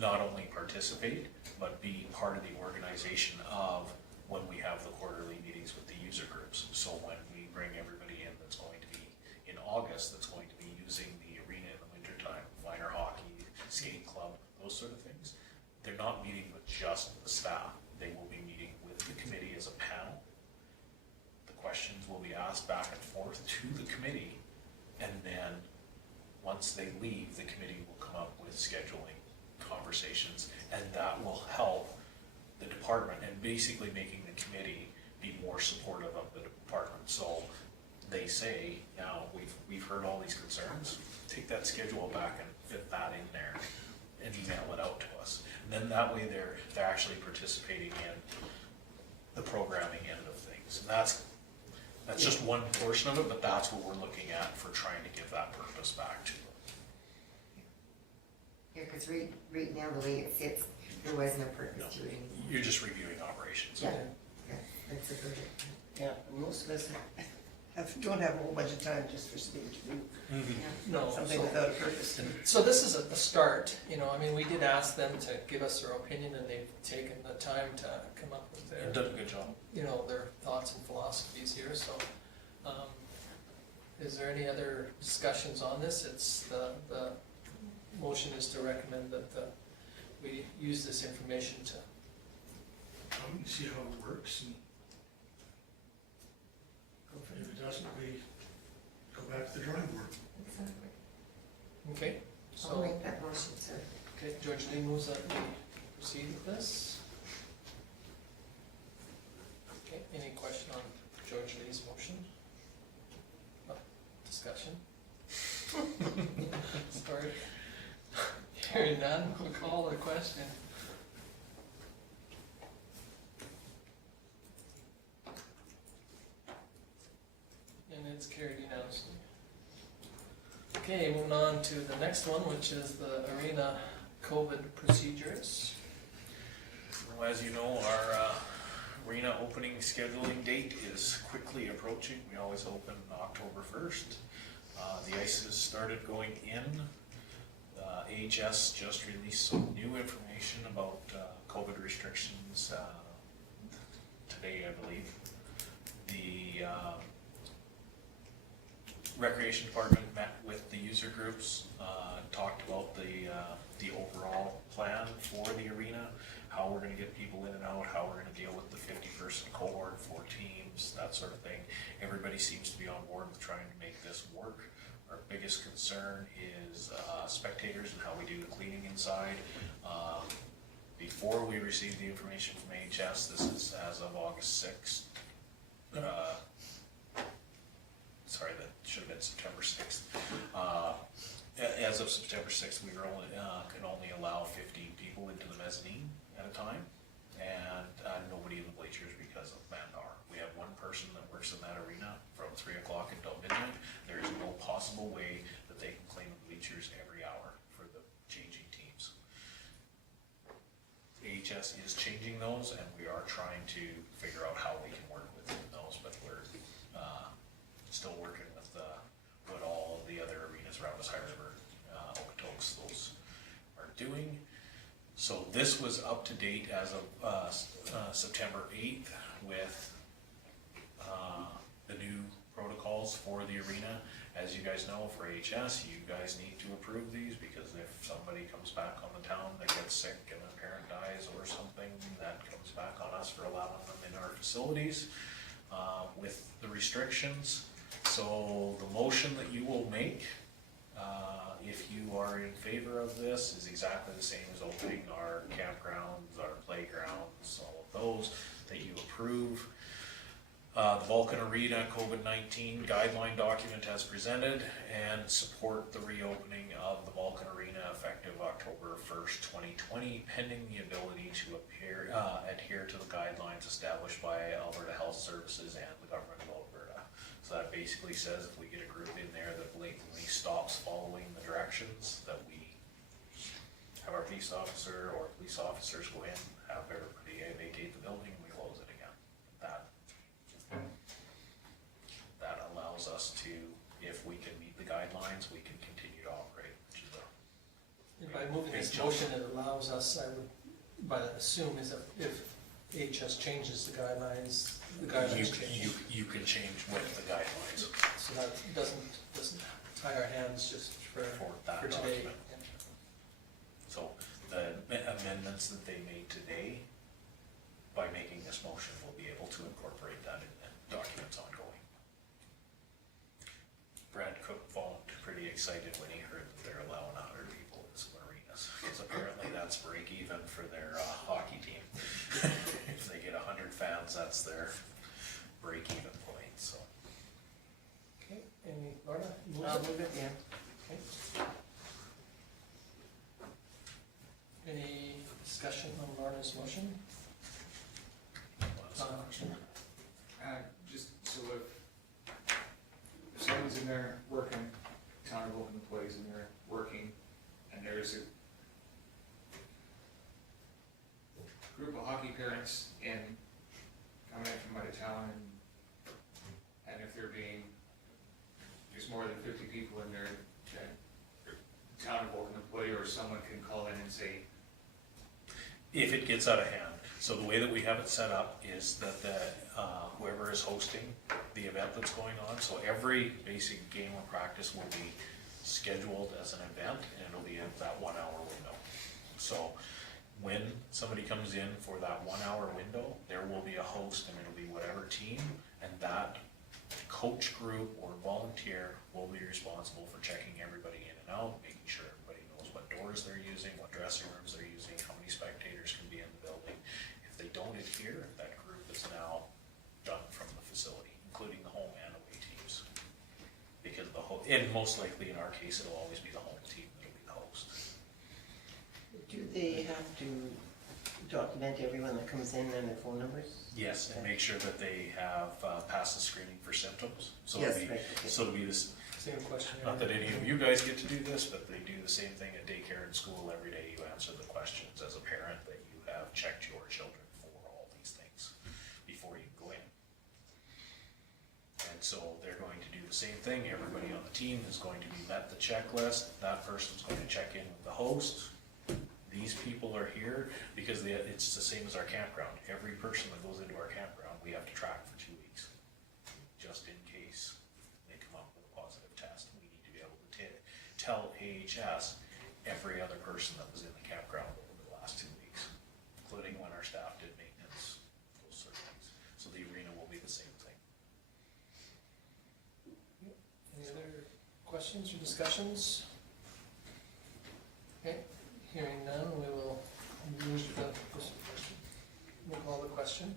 not only participate but be part of the organization of when we have the quarterly meetings with the user groups. So when we bring everybody in that's going to be in August, that's going to be using the arena in the wintertime, minor hockey, skate club, those sort of things, they're not meeting with just the staff. They will be meeting with the committee as a panel. The questions will be asked back and forth to the committee, and then once they leave, the committee will come up with scheduling conversations, and that will help the department and basically making the committee be more supportive of the department. So they say, now we've heard all these concerns, take that schedule back and fit that in there and email it out to us. And then that way they're actually participating in the programming end of things. And that's just one portion of it, but that's what we're looking at for trying to give that purpose back to them. Yeah, because right now, the way it sits, there was no purpose to it anymore. You're just reviewing operations. Yeah, yeah, that's a good. Yeah, and most of us don't have a whole bunch of time just for something to do, no, something so. without a purpose. So this is a start, you know, I mean, we did ask them to give us their opinion, and they've taken the time to come up with You've their, done a good job. you know, their thoughts and philosophies here, so. Is there any other discussions on this? It's the motion is to recommend that we use this information to, See how it works, and if it doesn't, we go back to the drawing board. Exactly. okay? I'll So, make that motion, sir. okay, George Lee moves that we proceed with this. Okay, any question on George Lee's motion? Discussion? Sorry. Hearing none, we'll call the question. And it's carried unanimously. Okay, moving on to the next one, which is the arena COVID procedures. Well, as you know, our arena opening scheduling date is quickly approaching. We always open October 1st. The ice has started going in. AHS just released some new information about COVID restrictions today, I believe. The Recreation Department met with the user groups, talked about the overall plan for the arena, how we're going to get people in and out, how we're going to deal with the 50-person cohort, 4 teams, that sort of thing. Everybody seems to be on board with trying to make this work. Our biggest concern is spectators and how we do the cleaning inside. Before we received the information from AHS, this is as of August 6th, sorry, that should have been September 6th. As of September 6th, we were only, can only allow 50 people into the mezzanine at a time, and nobody in the bleachers because of manpower. We have one person that works in that arena from 3 o'clock until midnight. There is no possible way that they can clean the bleachers every hour for the changing teams. AHS is changing those, and we are trying to figure out how we can work within those, but we're still working with what all of the other arenas around us, Harrisburg, Okotoks, those are doing. So this was up to date as of September 8th with the new protocols for the arena. As you guys know, for HS, you guys need to approve these, because if somebody comes back on the town that gets sick and a parent dies or something, that comes back on us for allowing them in our facilities with the restrictions. So the motion that you will make, if you are in favor of this, is exactly the same as opening our campgrounds, our playgrounds, all of those, that you approve. The Vulcan Arena COVID-19 guideline document as presented, and support the reopening of the Vulcan Arena effective October 1st, 2020, pending the ability to adhere to the guidelines established by Alberta Health Services and the Government of Alberta. So that basically says if we get a group in there that blatantly stops following the directions, that we have our police officer or police officers go in, have everybody vacate the building, and we close it again. That allows us to, if we can meet the guidelines, we can continue to operate, which is By moving this motion, it allows us, I would, but assume is that if HS changes the guidelines change. you can change with the guidelines. So that doesn't tie our hands just for that today. document. So the amendments that they made today, by making this motion, we'll be able to incorporate that in the documents ongoing. Brad Cook phoned pretty excited when he heard that they're allowing 100 people in some arenas, because apparently that's break even for their hockey team. If they get 100 fans, that's their break even point, so. Okay, any, Lorna? I'll move it, yeah. Okay. Any discussion on Lorna's motion? Just so if someone's in there working, town of Vulcan employees in there working, and there's a group of hockey parents coming in from out of town, and if there's more than 50 people in there, then the town of Vulcan employee or someone can call in and say, If it gets out of hand. So the way that we have it set up is that whoever is hosting the event that's going on, so every basic game or practice will be scheduled as an event, and it'll be in that 1 hour window. So when somebody comes in for that 1 hour window, there will be a host, and it'll be whatever team, and that coach group or volunteer will be responsible for checking everybody in and out, making sure everybody knows what doors they're using, what dressing rooms they're using, how many spectators can be in the building. If they don't adhere, that group is now done from the facility, including the home and away teams. Because and most likely in our case, it'll always be the home team that'll be the host. Do they have to document everyone that comes in and their phone numbers? Yes, and make sure that they have passed the screening for symptoms. So Yes, it'll be, right, okay. so it'll be this, Same question. not that any of you guys get to do this, but they do the same thing at daycare and school every day. You answer the questions as a parent that you have checked your children for all these things before you go in. And so they're going to do the same thing. Everybody on the team is going to be met the checklist. That person's going to check in with the host. These people are here because it's the same as our campground. Every person that goes into our campground, we have to track for 2 weeks. Just in case they come up with a positive test, we need to be able to tell AHS every other person that was in the campground over the last 2 weeks, including when our staff did maintenance, those sort of things. So the arena will be the same thing. Any other questions or discussions? Okay, hearing none, we will we'll call the question.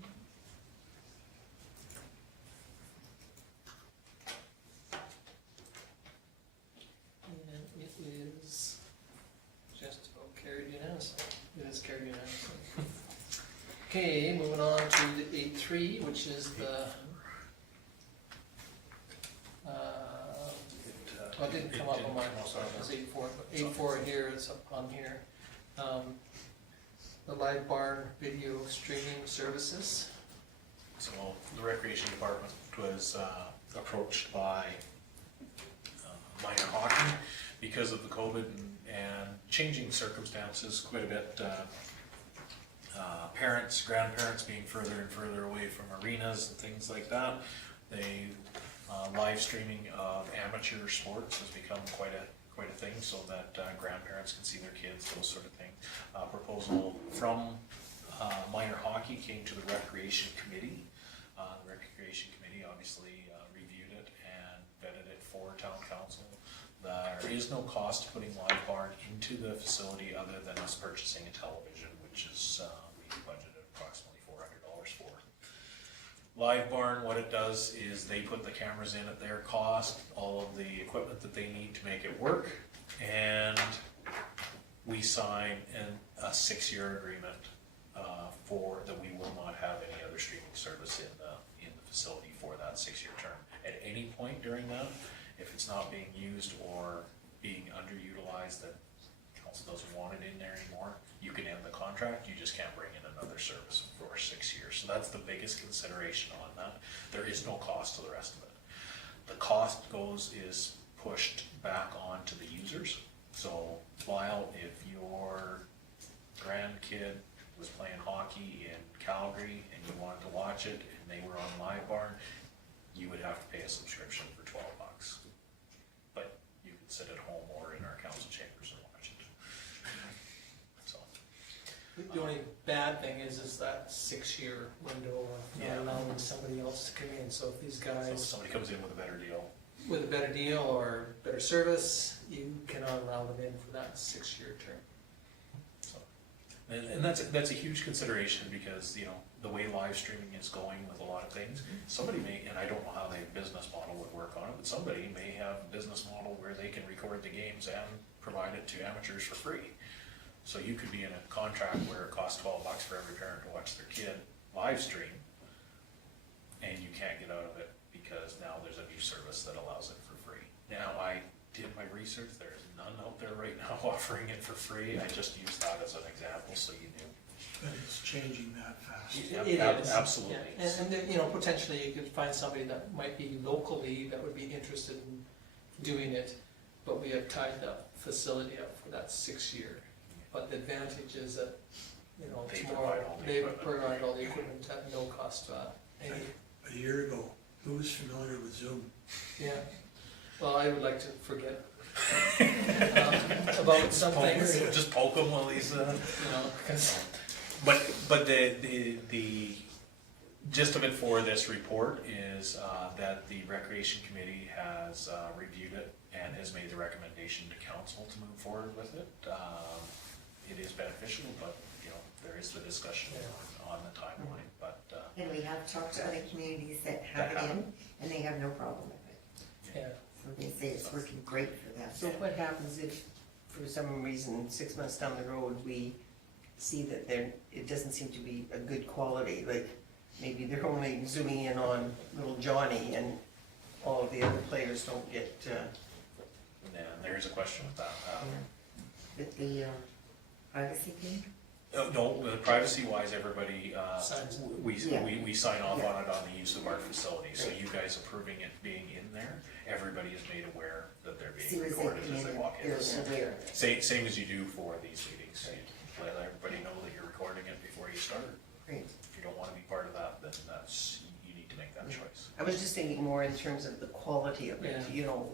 Okay, moving on to the 8.3, which is the, well, it didn't come up on mine, sorry, it was 8.4, but 8.4 here, it's up on here. The LiveBarn video streaming services. So the recreation department was approached by minor hockey because of the COVID and changing circumstances quite a bit. Parents, grandparents being further and further away from arenas and things like that. They live streaming of amateur sports has become quite a thing, so that grandparents can see their kids, those sort of things. Proposal from minor hockey came to the recreation committee. The recreation committee obviously reviewed it and vetted it for town council. There is no cost to putting LiveBarn into the facility other than us purchasing a television, which is we budgeted approximately $400 for. LiveBarn, what it does is they put the cameras in at their cost, all of the equipment that they need to make it work, and we sign a 6-year agreement for that we will not have any other streaming service in the facility for that 6-year term. At any point during that, if it's not being used or being underutilized, that council doesn't want it in there anymore, you can end the contract, you just can't bring in another service for 6 years. So that's the biggest consideration on that. There is no cost to the rest of it. The cost is pushed back on to the users. So while if your grandkid was playing hockey in Calgary and you wanted to watch it and they were on LiveBarn, you would have to pay a subscription for $12. But you can sit at home or in our council chambers and watch it. So The only bad thing is that 6-year window of Yeah. not allowing somebody else to come in. So if these if guys somebody comes in with a better deal, with a better deal or better service, you cannot allow them in for that 6-year term. so. And that's a huge consideration because, you know, the way live streaming is going with a lot of things, somebody may, and I don't know how their business model would work on it, but somebody may have a business model where they can record the games and provide it to amateurs for free. So you could be in a contract where it costs $12 for every parent to watch their kid live stream, and you can't get out of it because now there's a new service that allows it for free. Now, I did my research, there's none out there right now offering it for free. I just used that as an example so you knew. But it's changing that fast. Yep, It is. absolutely. Yeah. And then, you know, potentially you could find somebody that might be locally that would be interested in doing it, but we have tied the facility up for that 6-year. But the advantage is that, you know, They tomorrow, provide all the they equipment. provide all the equipment at no cost to any. A year ago, who was familiar with Zoom? Yeah, well, I would like to forget about some things, you Just poke him while he's, know, because, But the gist of it for this report is that the Recreation Committee has reviewed it and has made the recommendation to council to move forward with it. It is beneficial, but, you know, there is the discussion on the timeline, but. And we have talked to other communities that have it in, and they have no problem with it. yeah. So they say it's working great for them. So what happens if, for some reason, 6 months down the road, we see that it doesn't seem to be a good quality, like maybe they're only zooming in on little Johnny and all of the other players don't get, And there is a question with that. With the privacy thing? No, privacy-wise, everybody, Signs. we sign off Yeah. on it on the use of our facility. So you guys approving it being in there, everybody is made aware that they're As being soon as they recorded come as in, they walk in. they're aware of it. Same as you do for these meetings. You let everybody know that you're recording it before you start. Great. If you don't want to be part of that, then you need to make that choice. I was just thinking more in terms of the quality of it, Yeah. you know,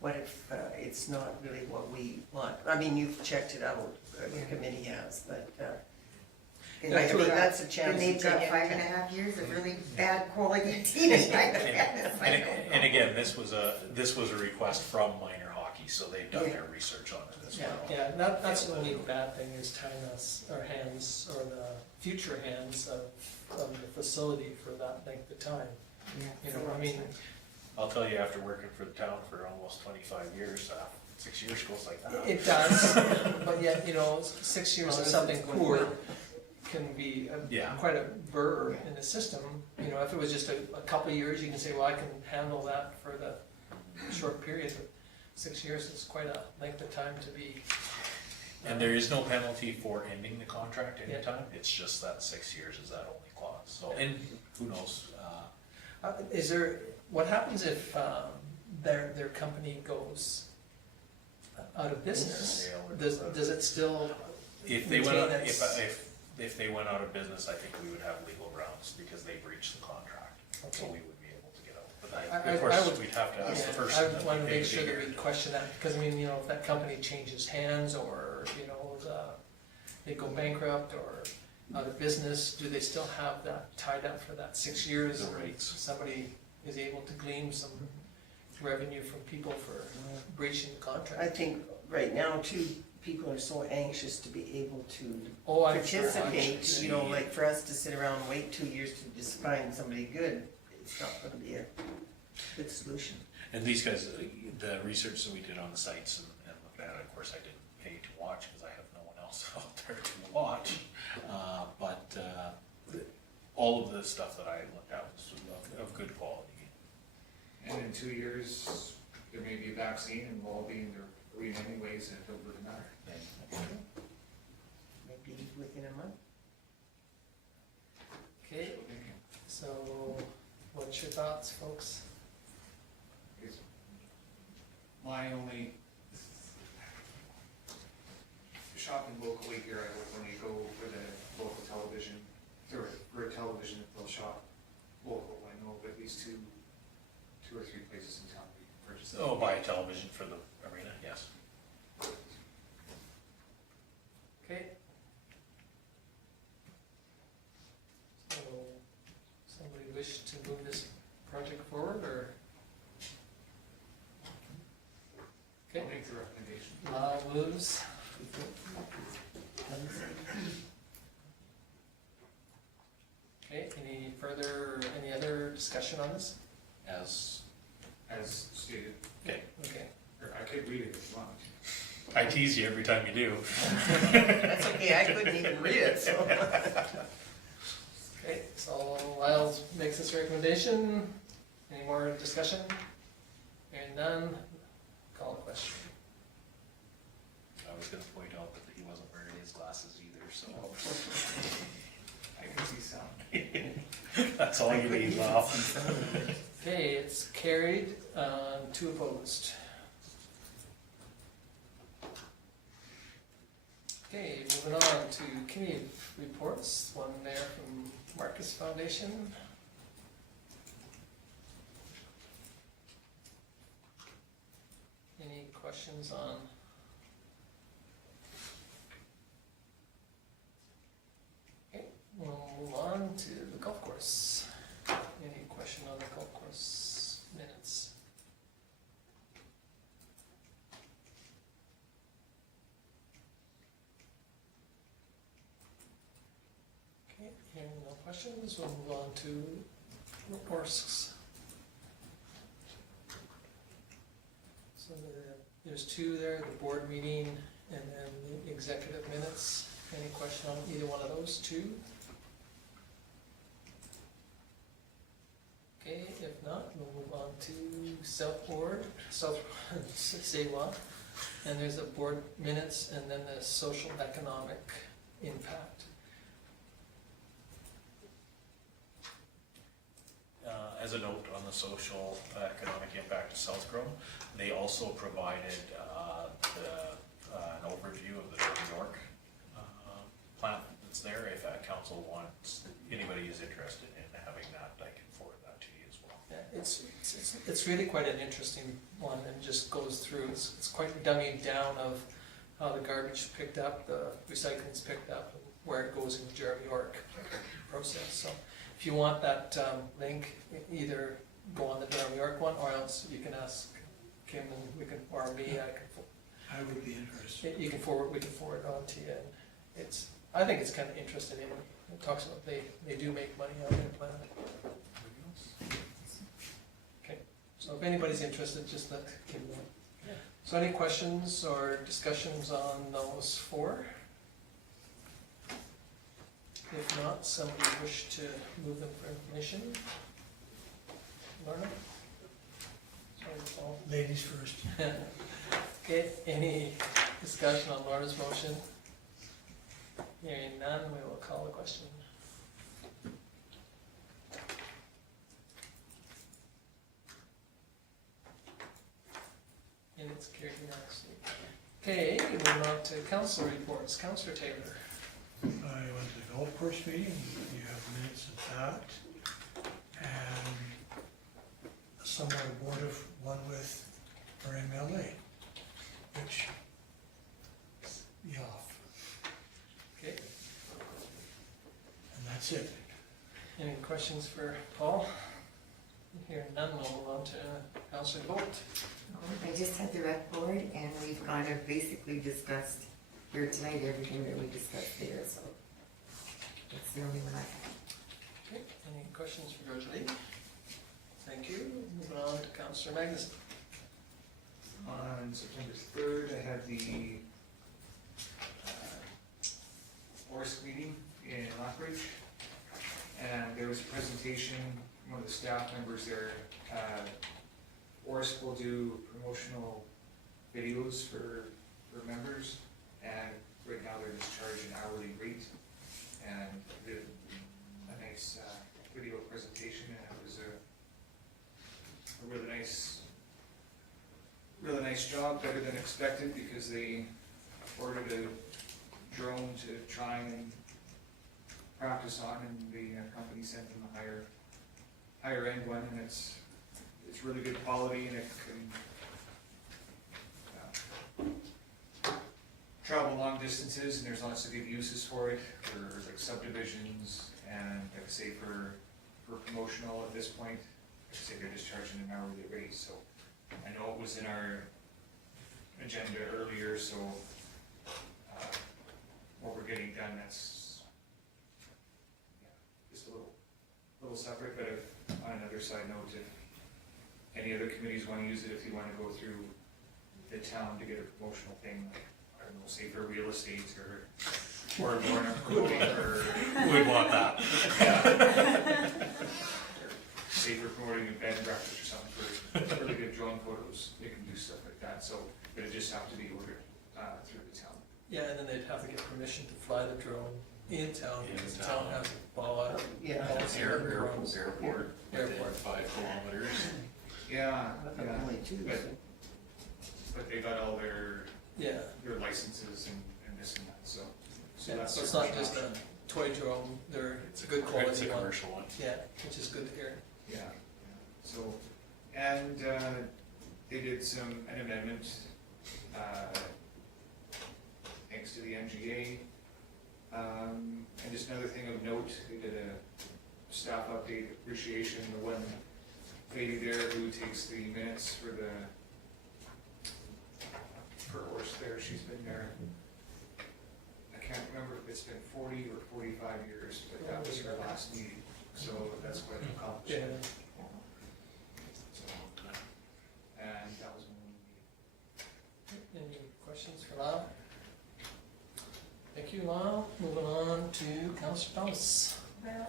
what if it's not really what we want? I mean, you've checked it out, the committee has, but, And Yeah, they've so got- that's a chance And they've to got take it. 5.5 years of really bad quality TV. And again, this was a request from minor hockey, so they've done their research on it as Yeah, well. yeah, that's the only bad thing is tying our hands, or the future hands of the facility for that length of time. You know, I mean, I'll tell you, after working for the town for almost 25 years, 6 years goes like that. it does, but yet, you know, 6 years of something poor can be Yeah. quite a burr in the system. You know, if it was just a couple of years, you can say, well, I can handle that for the short period. But 6 years is quite a length of time to be. And there is no penalty for ending the contract anytime, it's just that 6 years is that only clause, so, and who knows, Is there, what happens if their company goes out of business? Sale or- Does it still if they went, maintain its- if they went out of business, I think we would have legal grounds, because they breached the contract, so Okay. we would be able to get out. But I of course, would- we'd have to ask the Yeah, person. I that want to we make paid sure that here. we question that, because I mean, you know, if that company changes hands, or, you know, they go bankrupt or out of business, do they still have that tied up for that 6 years? The or rates. Somebody is able to glean some revenue from people for breaching the I contract? think right now too, people are so anxious to be able to Oh, I'm sure. participate, you know, like for us to sit around and wait 2 years to just find somebody good, it's not gonna be a good solution. And these guys, the research that we did on the sites and looked at it, of course, I didn't pay to watch, because I have no one else out there to watch. But all of the stuff that I looked at was of good quality. And in 2 years, there may be a vaccine and we'll all be in the arena anyways, and it don't really matter. Maybe within a month. Okay, so what's your thoughts, folks? It's my only shopping locally here, I hope when you go for the local television, or for a television, they'll shop local, I know of at least two or three places in town we can purchase. it. Oh, buy a television for the arena, yes. Okay. So, somebody wish to move this project forward, or? I'll Okay, make the recommendation. moves. Okay, any other discussion on this? As As stated, okay, Okay, or I could read it if you want. I tease you every time you do. That's okay, I couldn't even read it, so. okay, so Lyles makes this recommendation. Any more discussion? Hearing none, call the question. I was gonna point out that he wasn't wearing his glasses either, so I can see some. that's all you need, Lyle. Okay, it's carried, 2 opposed. Okay, moving on to committee reports, one there from Marcus Foundation. Any questions on? Okay, we'll move on to the golf course. Any question on the golf course minutes? Okay, hearing no questions, we'll move on to reports. So there's 2 there, the board meeting and then the executive minutes. Any question on either one of those 2? Okay, if not, we'll move on to Sewa. And there's a board minutes and then the social economic impact. As a note on the social economic impact of SouthGrow, they also provided an overview of the New York plant that's there. If council wants, anybody is interested in having that, I can forward that to you as well. Yeah, it's really quite an interesting one, and just goes through, it's quite dummied down of how the garbage is picked up, the recycling's picked up, and where it goes in the Jeremy York process. So if you want that link, either go on the Jeremy York one, or else you can ask Kim and we can, or me, I would be interested. we can forward it on to you. And I think it's kind of interesting. It talks about they do make money out of their plant. Okay, so if anybody's interested, just let Kim know. Yeah. So any questions or discussions on those 4? If not, somebody wish to move them for information? Lorna? Sorry, Paul. Ladies first. Okay, any discussion on Lorna's motion? Hearing none, we will call the question. And it's carried unanimously. Okay, moving on to council reports. Councillor Taylor. I went to the golf course meeting, you have minutes of that. And somewhat abortive one with our MLA, which, yeah, Okay, and that's it. any questions for Paul? Hearing none, we'll move on to councillor DeBolt. I just had the rec board and we've kind of basically discussed here tonight everything that we discussed there, so that's the only one I have. Okay, any questions for George Lee? Thank you. Moving on to councillor Magnuson. On September 3rd, I had the ORSC meeting in Lockbridge, and there was a presentation from one of the staff members there. ORSC will do promotional videos for members, and right now they're just charging an hourly rate, and did a nice video presentation, and it was a really nice job, better than expected, because they ordered a drone to try and practice on, and the company sent them a higher end one, and it's really good quality, and it can travel long distances, and there's lots of good uses for it, for like subdivisions, and like I say, for promotional at this point, like I say, they're just charging an hourly rate, so I know it was in our agenda earlier, so what we're getting done, that's just a little separate, but if, on another side note, if any other committees want to use it, if you want to go through the town to get a promotional thing, like, I don't know, say for real estate or Lorna promoting, or We'd want that. say for promoting a bed and breakfast or something for really good drone photos, they can do stuff like that, so, but it just have to be ordered through the town. Yeah, and then they'd have to get permission to fly the drone in town, In because the town. town has a bylaw. Yeah. policy on drones. Airport, Airport. 5 kilometers. Yeah, I thought only two, But- so. but they got all their Yeah, licenses and this and that, so yeah, that's. so it's their not first just a option. toy drone, they're, it's a good It's quality a one. commercial one. Yeah, which is good to hear. Yeah, so, and they did an amendment, thanks to the MGA. And just another thing of note, they did a staff update appreciation, the one lady there who takes the minutes for Horse there, she's been there, I can't remember if it's been 40 or 45 years, but that was her last meeting, so that's quite an accomplishment. So, and that was one meeting. Any questions for Lyle? Thank you, Lyle. Moving on to Councillor Thomas. Well,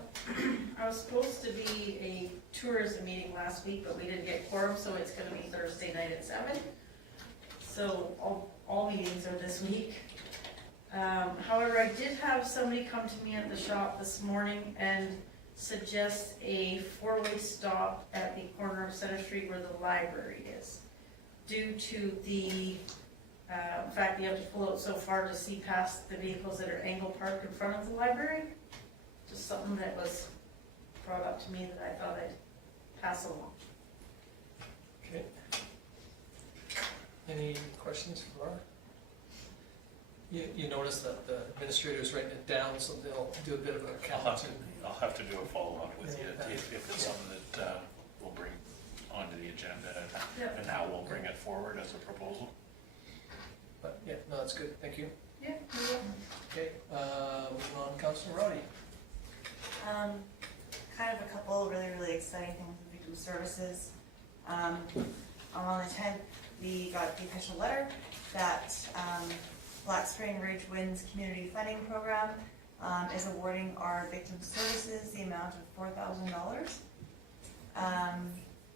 I was supposed to be a tourism meeting last week, but we didn't get quorum, so it's gonna be Thursday night at 7. So all meetings are this week. However, I did have somebody come to me at the shop this morning and suggest a 4-way stop at the corner of Center Street where the library is. Due to the fact that you have to pull out so far to see past the vehicles that are angle parked in front of the library. Just something that was brought up to me that I thought I'd pass along. Okay. Any questions for Laura? You notice that the administrator's writing it down, so they'll do a bit of a count and. I'll have to do a follow-up with you Yeah. if it's something that we'll bring onto the agenda Yep. and how we'll bring it forward as a proposal. But yeah, no, that's good, thank you. Yeah. Okay, moving on, Councillor Roddy. Kind of a couple really exciting things with victim services. On the 10th, we got the official letter that Black Spring Ridge Winds Community Funding Program is awarding our victim services the amount of $4,000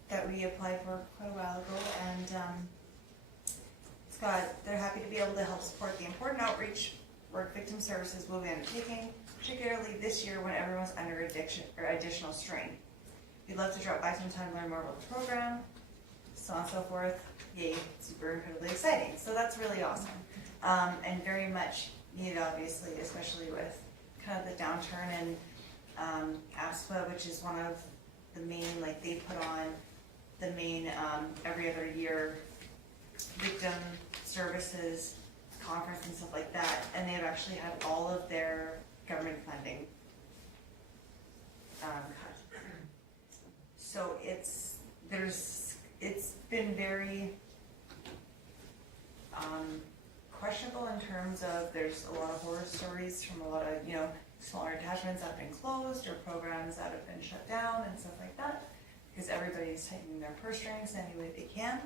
that we applied for quite a while ago, and Scott, they're happy to be able to help support the important outreach work victim services will be undertaking, particularly this year when everyone's under additional strain. We'd love to drop by sometime to learn more about the program, so on and so forth. Yay, super incredibly exciting. So that's really awesome. And very much needed, obviously, especially with kind of the downturn in ASPA, which is one of the main, like they put on the main every other year victim services conference and stuff like that, and they've actually had all of their government funding cut. So it's been very questionable in terms of there's a lot of horror stories from a lot of, you know, smaller attachments that have been closed or programs that have been shut down and stuff like that, because everybody's tightening their purse strings any way they can.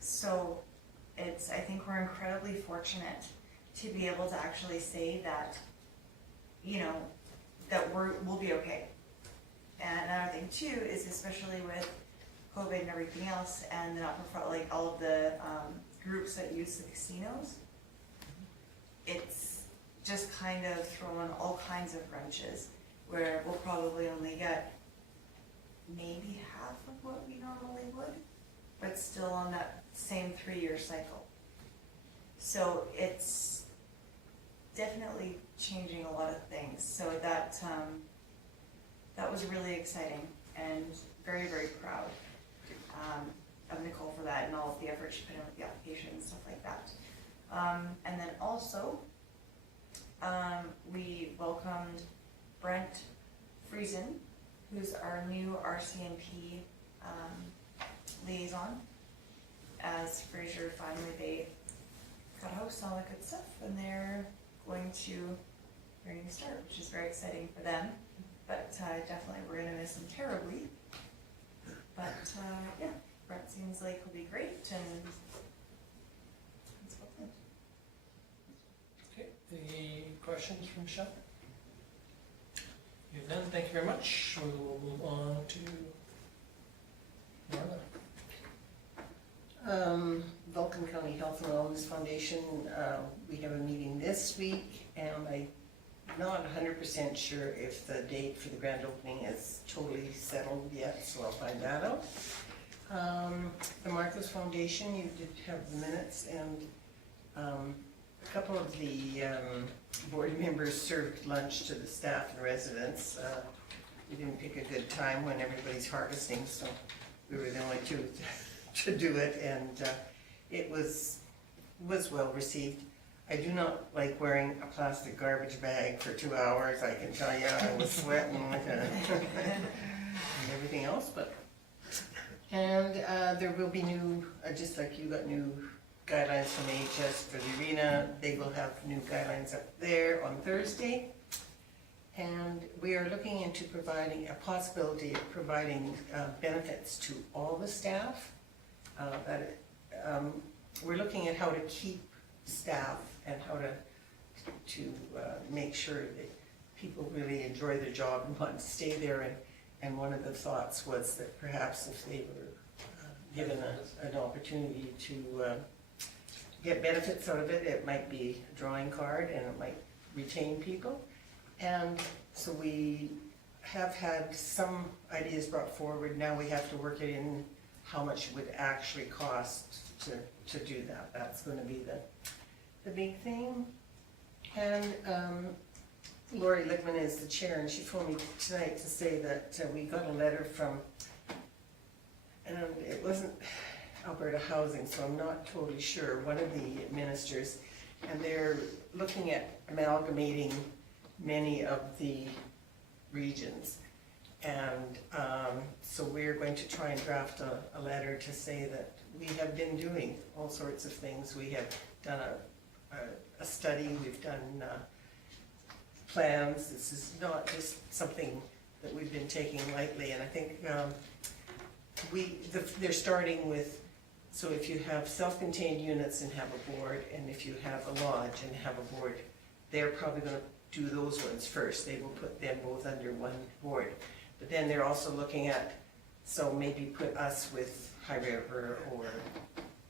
So I think we're incredibly fortunate to be able to actually say that, you know, that we'll be okay. And another thing too is, especially with COVID and everything else, and the not-for-profit, like all of the groups that use the casinos, it's just kind of throwing all kinds of wrenches, where we'll probably only get maybe half of what we normally would, but still on that same 3-year cycle. So it's definitely changing a lot of things. So that was really exciting, and very, very proud of Nicole for that, and all of the effort she put in with the application and stuff like that. And then also, we welcomed Brent Friesen, who's our new RCMP liaison. As Fraser finally, they got a host, all that good stuff, and they're going to their new start, which is very exciting for them. But definitely we're gonna miss him terribly. But yeah, Brent seems like he'll be great, and that's about it. Okay, any questions from Michelle? You've none, thank you very much. We will move on to Marla. Vulcan County Health and Wellness Foundation, we have a meeting this week, and I'm not 100% sure if the date for the grand opening is totally settled yet, so I'll find that out. The Marcos Foundation, you did have the minutes, and a couple of the board members served lunch to the staff and residents. We didn't pick a good time when everybody's harvesting, so we were the only two to do it, and it was well received. I do not like wearing a plastic garbage bag for 2 hours, I can tell you. I was sweating and everything else, but. And there will be new, just like you got new guidelines from AHS for the arena, they will have new guidelines up there on Thursday. And we are looking into providing a possibility of providing benefits to all the staff. We're looking at how to keep staff and how to make sure that people really enjoy their job and want to stay there. And one of the thoughts was that perhaps if they were given an opportunity to get benefits out of it, it might be a drawing card and it might retain people. And so we have had some ideas brought forward. Now we have to work it in how much it would actually cost to do that. That's going to be the big thing. And Lori Lickman is the chair, and she phoned me tonight to say that we got a letter from, and it wasn't Alberta Housing, so I'm not totally sure, one of the ministers, and they're looking at amalgamating many of the regions. And so we're going to try and draft a letter to say that we have been doing all sorts of things. We have done a study, we've done plans. This is not just something that we've been taking lightly, and I think they're starting with, so if you have self-contained units and have a board, and if you have a lodge and have a board, they're probably gonna do those ones first. They will put them both under one board. But then they're also looking at, so maybe put us with High River or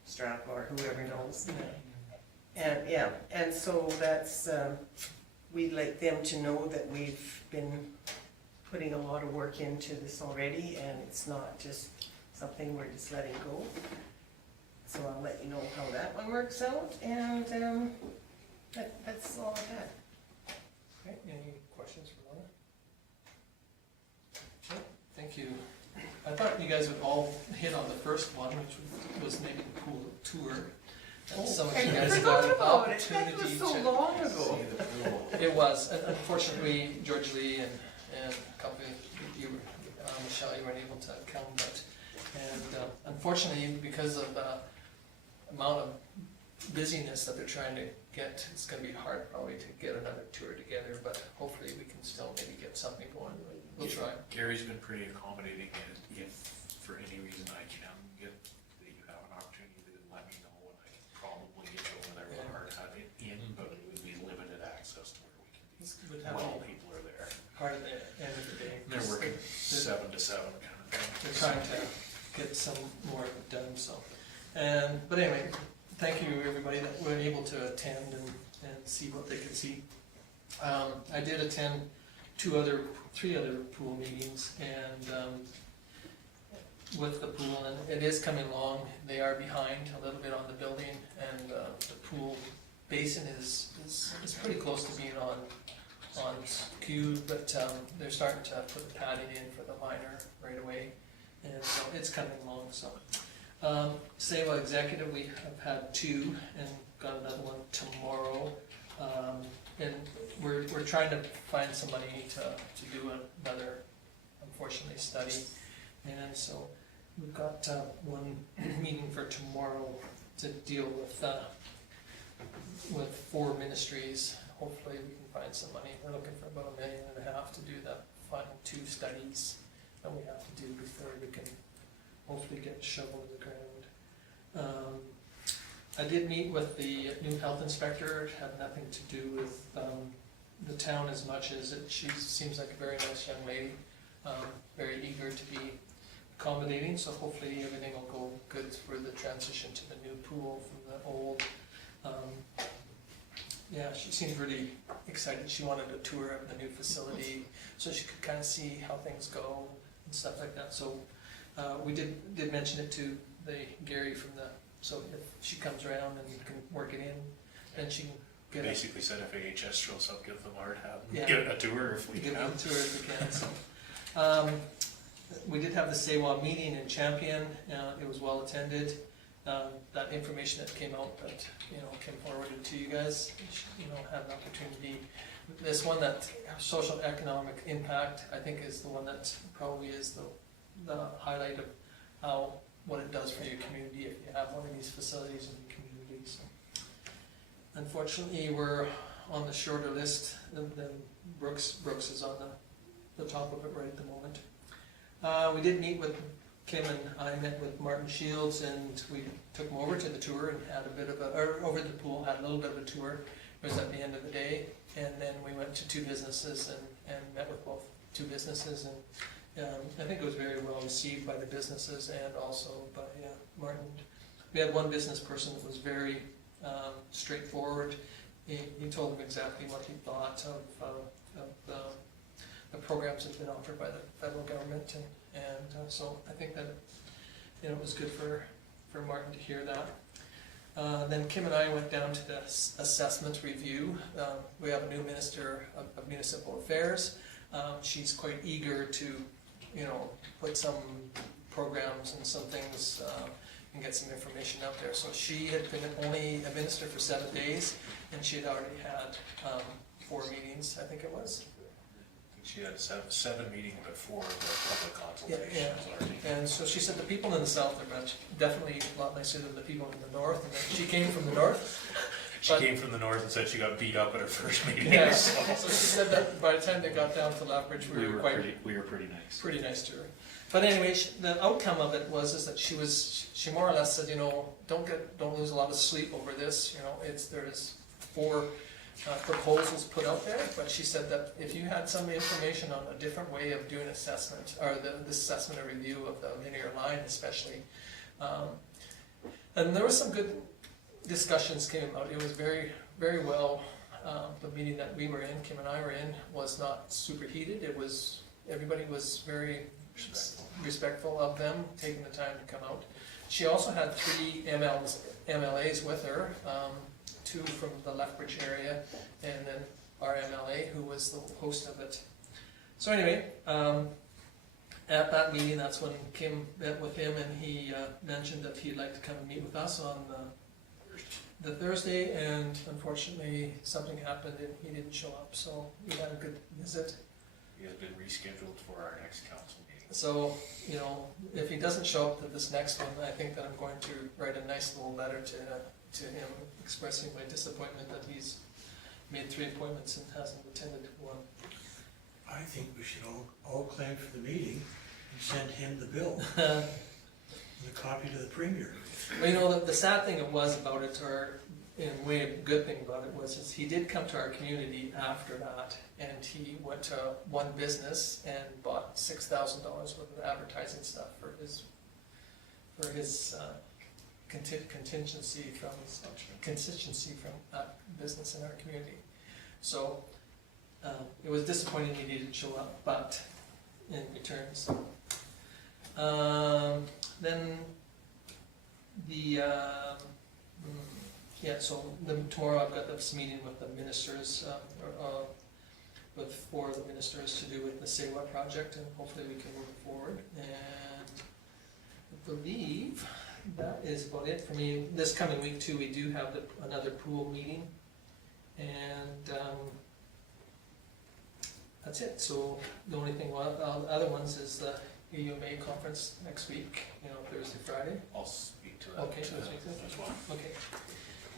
Strathmore, whoever knows. And, yeah, and so that's, we'd like them to know that we've been putting a lot of work into this already, and it's not just something we're just letting go. So I'll let you know how that one works out, and that's all I got. Okay, any questions for Lorna? Okay, thank you. I thought you guys would all hit on the first one, which was maybe the pool tour. And some of you guys got an opportunity That was so long ago. It was, and unfortunately, George Lee and a couple of you, Michelle, you weren't able to come, but, and unfortunately, because of the amount of busyness that they're trying to get, it's gonna be hard probably to get another tour together, but hopefully we can still maybe get something going. We'll try. Gary's been pretty accommodating, and if for any reason I can get, that you have an opportunity, then let me know, and I can probably get you over there with a hard hat in, but it would be limited access to where we can be. Would have While to be people are there. part of the end of the day. They're working 7 to 7 kind of thing. They're trying to get some more done, so. But anyway, thank you everybody that were able to attend and see what they could see. I did attend 3 other pool meetings, and with the pool, and it is coming along. They are behind a little bit on the building, and the pool basin is pretty close to being on cue, but they're starting to put the padding in for the liner right away, and so it's coming along. So SAWA executive, we have had 2 and got another one tomorrow, and we're trying to find some money to do another, unfortunately, study, and so we've got one meeting for tomorrow to deal with 4 ministries. Hopefully we can find some money. We're looking for about $1.5 million to do the final 2 studies that we have to do before we can hopefully get shovel in the ground. I did meet with the new health inspector. It had nothing to do with the town as much as she seems like a very nice young lady, very eager to be accommodating, so hopefully everything will go good for the transition to the new pool from the old. Yeah, she seemed really excited. She wanted a tour of the new facility so she could kind of see how things go and stuff like that. So we did mention it to Gary from so if she comes around and can work it in, then she can get Basically said if AHS shows up, give them a hard hat, Yeah. get a tour if we give can. them a tour if we can. So, we did have the SAWA meeting in Champion. It was well attended. That information that came out that came forwarded to you guys, had an opportunity. This one, that social economic impact, I think is the one that probably is the highlight of what it does for your community if you have one of these facilities in your community. So, unfortunately, we're on the shorter list than Brooks is on the top of it right at the moment. We did meet with Kim, and I met with Martin Shields, and we took him over to the tour and had a bit of over the pool, had a little bit of a tour. It was at the end of the day, and then we went to 2 businesses and met with both 2 businesses, and I think it was very well received by the businesses and also by Martin. We had one business person that was very straightforward. He told them exactly what he thought of the programs that have been offered by the federal government, and so I think that it was good for Martin to hear that. Then Kim and I went down to the assessment review. We have a new Minister of Municipal Affairs. She's quite eager to put some programs and some things and get some information out there. So she had been only a minister for 7 days, and she had already had 4 meetings, I think it was. She had 7 meetings before the public consultations already. And so she said the people in the south are definitely a lot nicer than the people in the north. And then she came from the north. She came from the north and said she got beat up at her first meeting. Yeah. So she said that by the time they got down to Lethbridge, we were pretty nice. Pretty nice to her. But anyway, the outcome of it was that she more or less said, don't lose a lot of sleep over this. There's 4 proposals put out there, but she said that if you had some information on a different way of doing assessment, or the assessment or review of the linear line especially, and there was some good discussions came out. It was very, very well, the meeting that we were in, Kim and I were in, was not super heated. It was, everybody was very respectful of them, taking the time to come out. She also had 3 MLAs with her, 2 from the Lethbridge area, and then our MLA, who was the host of it. So anyway, at that meeting, that's when Kim met with him, and he mentioned that he'd like to come and meet with us on the Thursday, and unfortunately, something happened and he didn't show up, so we had a good visit. He has been rescheduled for our next council meeting. So, you know, if he doesn't show up to this next one, I think that I'm going to write a nice little letter to him expressing my disappointment that he's made 3 appointments and hasn't attended one. I think we should all claim for the meeting and send him the bill, with a copy to the premier. Well, you know, the sad thing was about it, or in a way, a good thing about it was, is he did come to our community after that, and he went to one business and bought $6,000 worth of advertising stuff for his contingency from that business in our community. So it was disappointing he didn't show up, but in return, so then the tomorrow I've got this meeting with the ministers, with 4 of the ministers to do with the Say What project, and hopefully we can move forward. And I believe that is about it for me. This coming week too, we do have another pool meeting, and that's it. So the only thing, the other ones is the AUMA conference next week, you know, Thursday, Friday. I'll speak to that Okay, as well. Okay.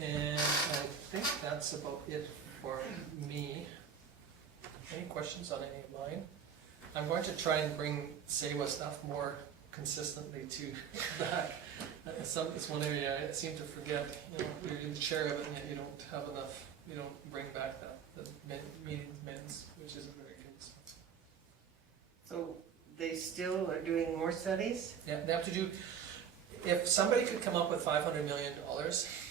And I think that's about it for me. Any questions on any of mine? I'm going to try and bring SEWA stuff more consistently to back. It's one area I seem to forget. You know, you're the chair of it, and yet you don't have enough. You don't bring back the meeting minutes, which isn't very good. So they still are doing more studies? Yeah, they have to do. If somebody could come up with $500 million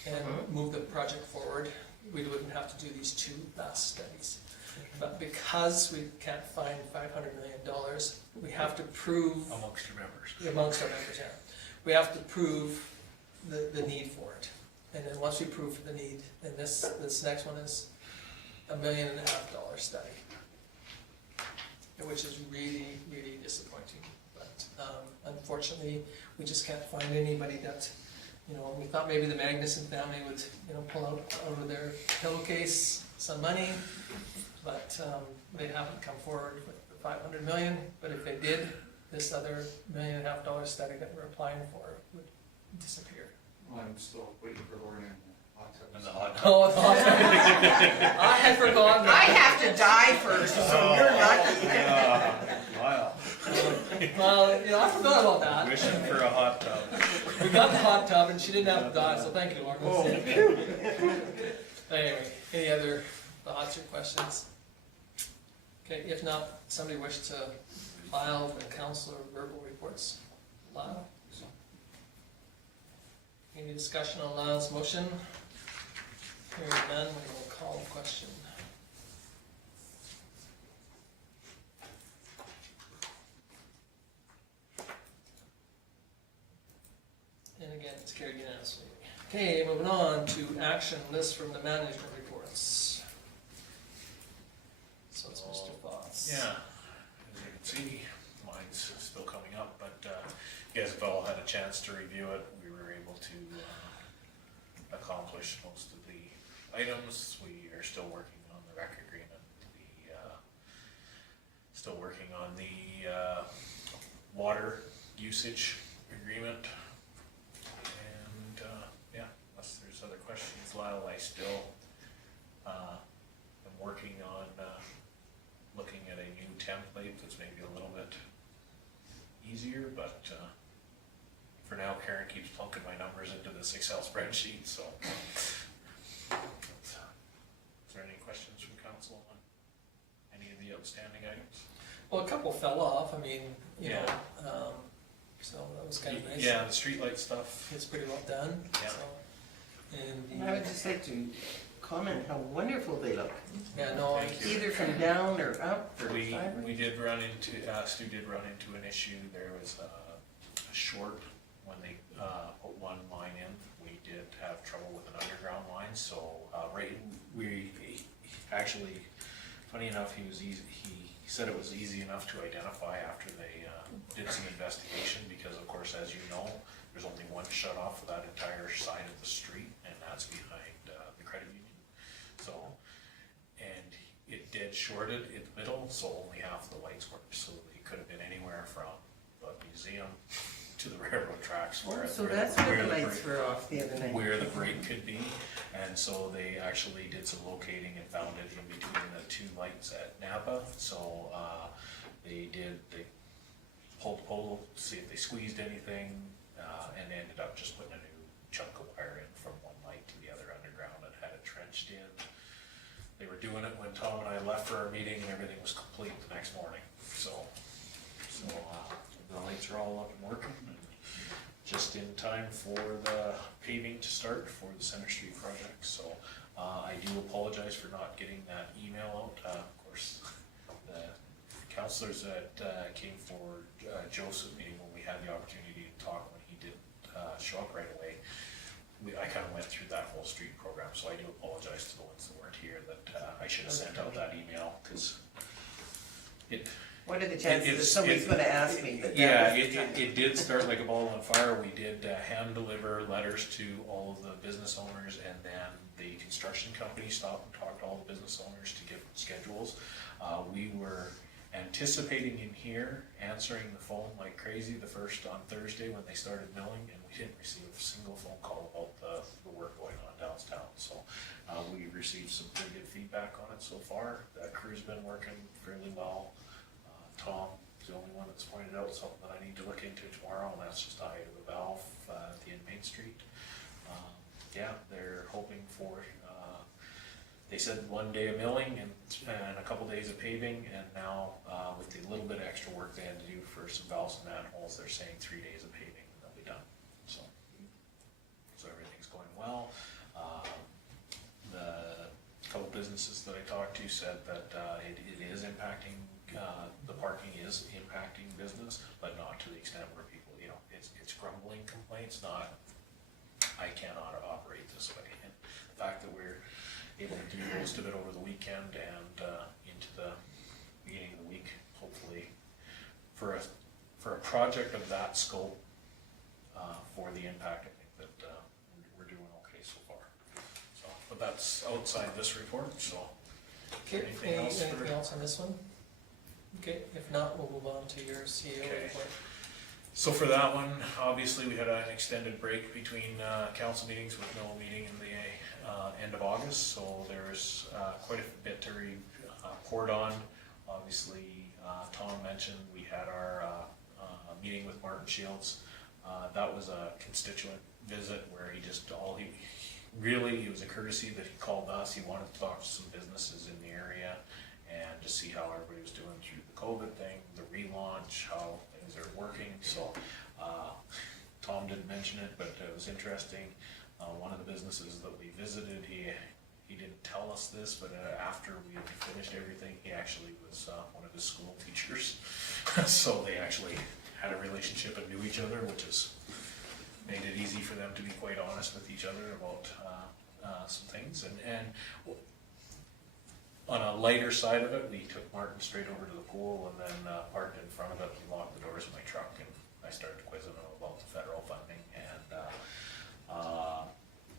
and move the project forward, we wouldn't have to do these 2 last studies. But because we can't find $500 million, we have to prove Amongst your members, yeah. We have to prove the need for it. And then once we prove the need, and this next one is $1.5 million study, which is really, really disappointing. But unfortunately, we just can't find anybody that, you know, we thought maybe the Magnuson family would, you know, pull out of their pillowcase some money, but they haven't come forward with the $500 million. But if they did, this other $1.5 million study that we're applying for would disappear. Well, I'm still waiting for Lauren in the hot tub. and the hot tub. Oh, the hot tub. I had forgotten. I have to die first, so you're lucky. Wow. Well, you know, I forgot about that. Wishing for a hot tub. We got the hot tub and she didn't have to die, so thank you, Lauren. Anyway, any other thoughts or questions? Okay, if not, somebody wish to file the council or verbal reports? Lyle? Any discussion on Lyle's motion? Hearing none, we will call the question. And again, it's carried unanimously. Okay, moving on to action list from the management reports. So it's Mr. Foss. Yeah, as you can see, mine's still coming up, but you guys have all had a chance to review it. We were able to accomplish most of the items. We are still working on the rec agreement, still working on the water usage agreement. And yeah, unless there's other questions, Lyle, I still am working on looking at a new template that's maybe a little bit easier, but for now Karen keeps plunking my numbers into this Excel spreadsheet, so is there any questions from council on any of the outstanding items? Well, a couple fell off, I mean, you know, Yeah. so that was kind of nice. Yeah, the streetlight stuff. It's pretty well done, Yeah. so. And I would just like to comment how wonderful they look, yeah, no, Thank you. either from down or up or We sideways. did run into, Stu did run into an issue, there was a short when they put one line in. We did have trouble with an underground line, so actually, funny enough, he said it was easy enough to identify after they did some investigation, because of course, as you know, there's only one shut off for that entire side of the street, and that's behind the credit union. So, and it dead shorted in the middle, so only half the lights worked, so they could have been anywhere from the museum to the railroad tracks. Oh, so that's where the lights were off the other night. Where the break could be, and so they actually did some locating and found it in between the two lights at Napa. So they pulled the pole to see if they squeezed anything, and ended up just putting a new chunk of wire in from one light to the other underground and had it trenched in. They were doing it when Tom and I left for our meeting, and everything was complete the next morning. So the lights are all up and working, and just in time for the paving to start for the Center Street project. So I do apologize for not getting that email out. Of course, the councillors that came for Joseph meeting, when we had the opportunity to talk, when he didn't show up right away, I kind of went through that whole street program, so I do apologize to the ones that weren't here, that I should have sent out that email, because What are the chances that it's- somebody's gonna ask me? that that yeah, was the time? it did start like a ball on fire. We did hand deliver letters to all of the business owners, and then the construction company stopped and talked to all the business owners to give schedules. We were anticipating in here, answering the phone like crazy on Thursday when they started milling, and we didn't receive a single phone call about the work going on downtown. So we received some pretty good feedback on it so far. That crew's been working fairly well. Tom is the only one that's pointed out something that I need to look into tomorrow, and that's just the height of the valve at the end of Main Street. Yeah, they're hoping for, they said 1 day of milling and a couple days of paving, and now with the little bit of extra work they had to do for some valves and manholes, they're saying 3 days of paving and they'll be done. So everything's going well. The couple businesses that I talked to said that it is impacting, the parking is impacting business, but not to the extent where people, it's grumbling complaints, not, I cannot operate this way. And the fact that we're able to do most of it over the weekend and into the beginning of the week, hopefully, for a project of that scope, for the impact, I think that we're doing okay so far. So, but that's outside this report, so. Okay, Anything else for- anything else on this one? Okay, if not, we'll move on to your CEO Okay. report. So for that one, obviously, we had an extended break between council meetings with no meeting in the end of August, so there's quite a bit to report on. Obviously, Tom mentioned we had our meeting with Martin Shields. That was a constituent visit where it was a courtesy that he called us. He wanted to talk to some businesses in the area and to see how everybody was doing through the COVID thing, the relaunch, how things are working. So Tom didn't mention it, but it was interesting. One of the businesses that we visited, he didn't tell us this, but after we had finished everything, he actually was one of his school teachers. So they actually had a relationship and knew each other, which has made it easy for them to be quite honest with each other about some things. And on a lighter side of it, we took Martin straight over to the pool and then parked in front of it. We locked the doors of my truck, and I started quizzing him about the federal funding. And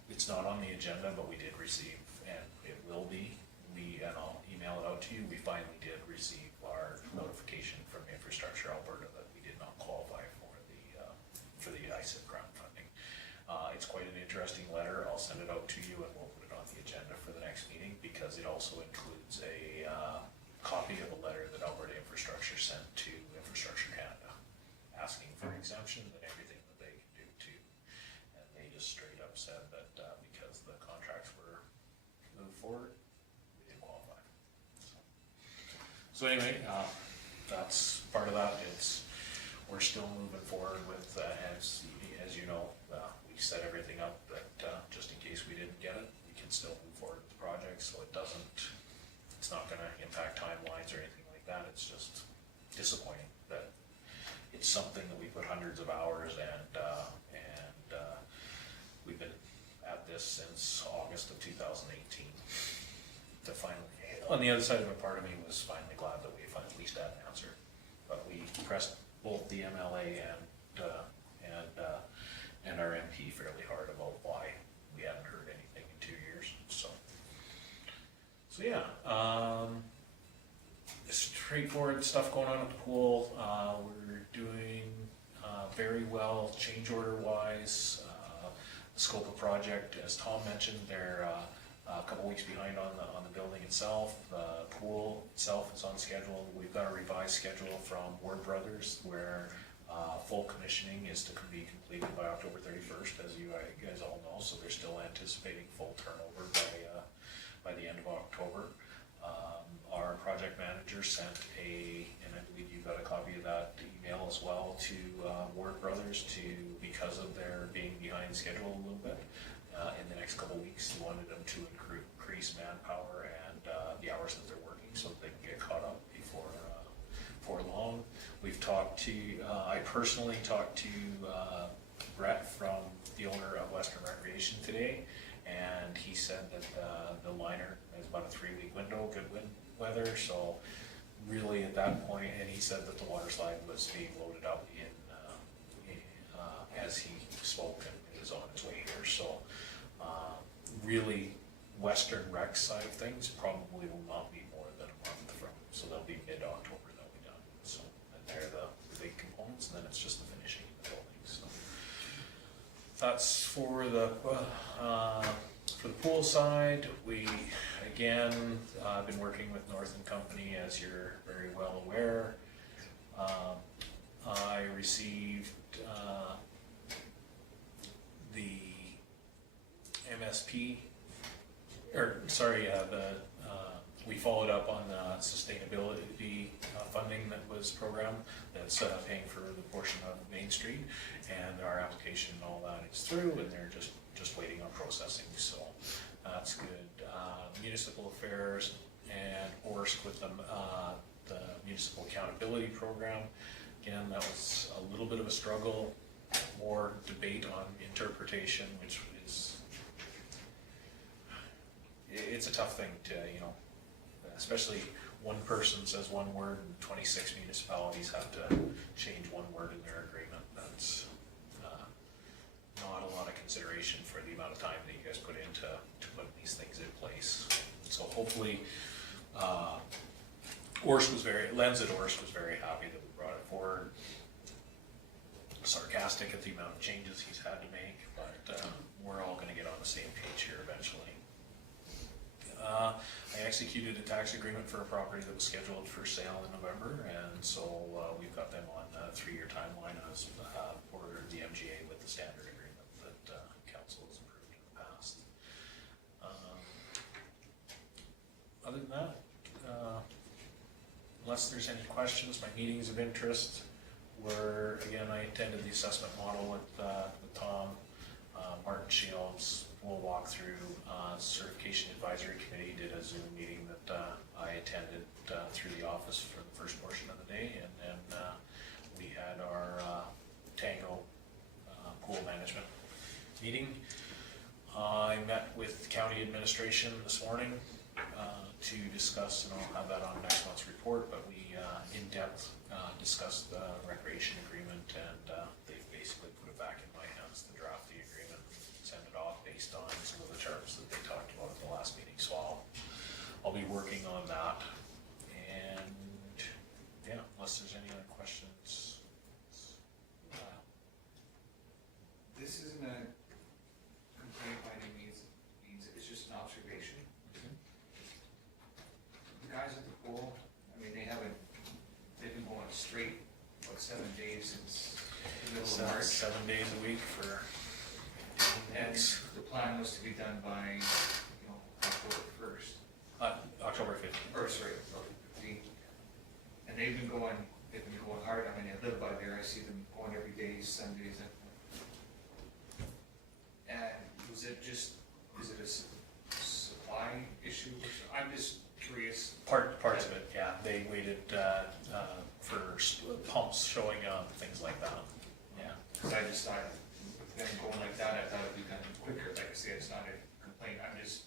it's not on the agenda, but we did receive, and it will be. And I'll email it out to you. We finally did receive our notification from Infrastructure Alberta that we did not qualify for the ISIP grant funding. It's quite an interesting letter. I'll send it out to you, and we'll put it on the agenda for the next meeting, because it also includes a copy of a letter that Alberta Infrastructure sent to Infrastructure Canada, asking for exemptions and everything that they can do too. And they just straight up said that because the contracts were moved forward, So anyway, that's part of that. We're still moving forward with, as you know, we set everything up that just in case we didn't get it, we can still move forward with the project, so it's not gonna impact timelines or anything like that. It's just disappointing that it's something that we put hundreds of hours and we've been at this since August of 2018 to finally, on the other side of it, part of me was finally glad that we at least had an answer. But we pressed both the MLA and our MP fairly hard about why we hadn't heard anything in 2 years. So yeah, straightforward stuff going on at the pool. We're doing very well change order wise. The scope of project, as Tom mentioned, they're a couple weeks behind on the building itself. The pool itself is on schedule. We've got a revised schedule from Ward Brothers where full commissioning is to be completed by October 31st, as you guys all know. So they're still anticipating full turnover by the end of October. Our project manager sent and I believe you got a copy of that email as well, to Ward Brothers because of their being behind schedule a little bit. In the next couple of weeks, he wanted them to increase manpower and the hours that they're working so that they can get caught up before long. We've talked to, I personally talked to Brett from the owner of Western Recreation today, and he said that the liner is about a 3-week window, good weather, so really at that point, and he said that the water slide was being loaded up as he spoke and is on its way here. So really Western Rec side of things probably will not be more than a month from, so they'll be mid-October they'll be done. So and they're the big components, and then it's just the finishing of the building. So that's for the pool side. We again been working with Northern Company, as you're very well aware. I received the MSP, we followed up on the sustainability funding that was programmed that's paying for the portion of Main Street, and our application and all that is through, and they're just waiting on processing, so that's good. Municipal Affairs and ORSC with the Municipal Accountability Program. Again, that was a little bit of a struggle, more debate on interpretation, which is, it's a tough thing to, especially one person says one word and 26 municipalities have to change one word in their agreement. That's not a lot of consideration for the amount of time that you guys put into putting these things in place. So hopefully, Lens at ORSC was very happy that we brought it forward. Sarcastic at the amount of changes he's had to make, but we're all going to get on the same page here eventually. I executed a tax agreement for a property that was scheduled for sale in November, and so we've got them on a 3-year timeline as for the MGA with the standard agreement that council has approved in the past. Other than that, unless there's any questions, my meetings of interest were, again, I attended the assessment model with Tom. Martin Shields will walk through. Certification Advisory Committee did a Zoom meeting that I attended through the office for the first portion of the day, and then we had our Tango pool management meeting. I met with county administration this morning to discuss, and I'll have that on next month's report, but we in depth discussed the recreation agreement, and they've basically put it back in my hands to draft the agreement, send it off based on some of the terms that they talked about at the last meeting. So I'll be working on that, and yeah, unless there's any other questions. This isn't a complaint by any means, it's just an observation. The guys at the pool, I mean, they've been going straight, 7 days since the middle of March. 7 days a week for And the plan was to be done by, October 1st. October 15th. Or sorry, October 15th. they've been going hard. I mean, I live by there, I see them going every day, Sundays. And is it a supply issue? I'm just curious. Parts of it, yeah, they waited, for pumps showing up, things like that, yeah. Cause I just thought, with them going like that, I thought it'd be done quicker. Like I say, it's not a complaint, I'm just,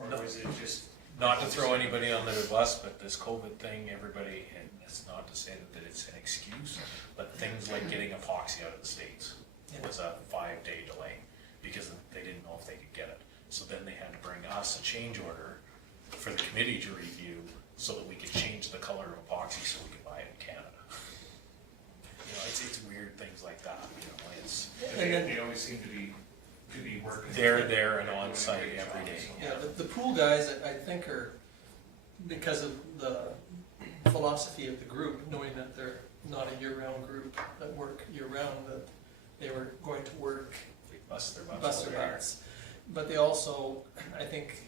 or No. was it just? Not to throw anybody on the bus, but this COVID thing, everybody, and it's not to say that it's an excuse, but things like getting epoxy out of the States was a 5-day delay because they didn't know if they could get it. So then they had to bring us a change order for the committee to review so that we could change the color of epoxy so we could buy it in Canada. You know, it's weird things like that, you know, it's, They always seem to be working. they're there and on site every day. Yeah, the pool guys, I think are, because of the philosophy of the group, knowing that they're not a year-round group that work year-round, that they were going to work, They bust their butts. bust over their there. butts. But they also, I think,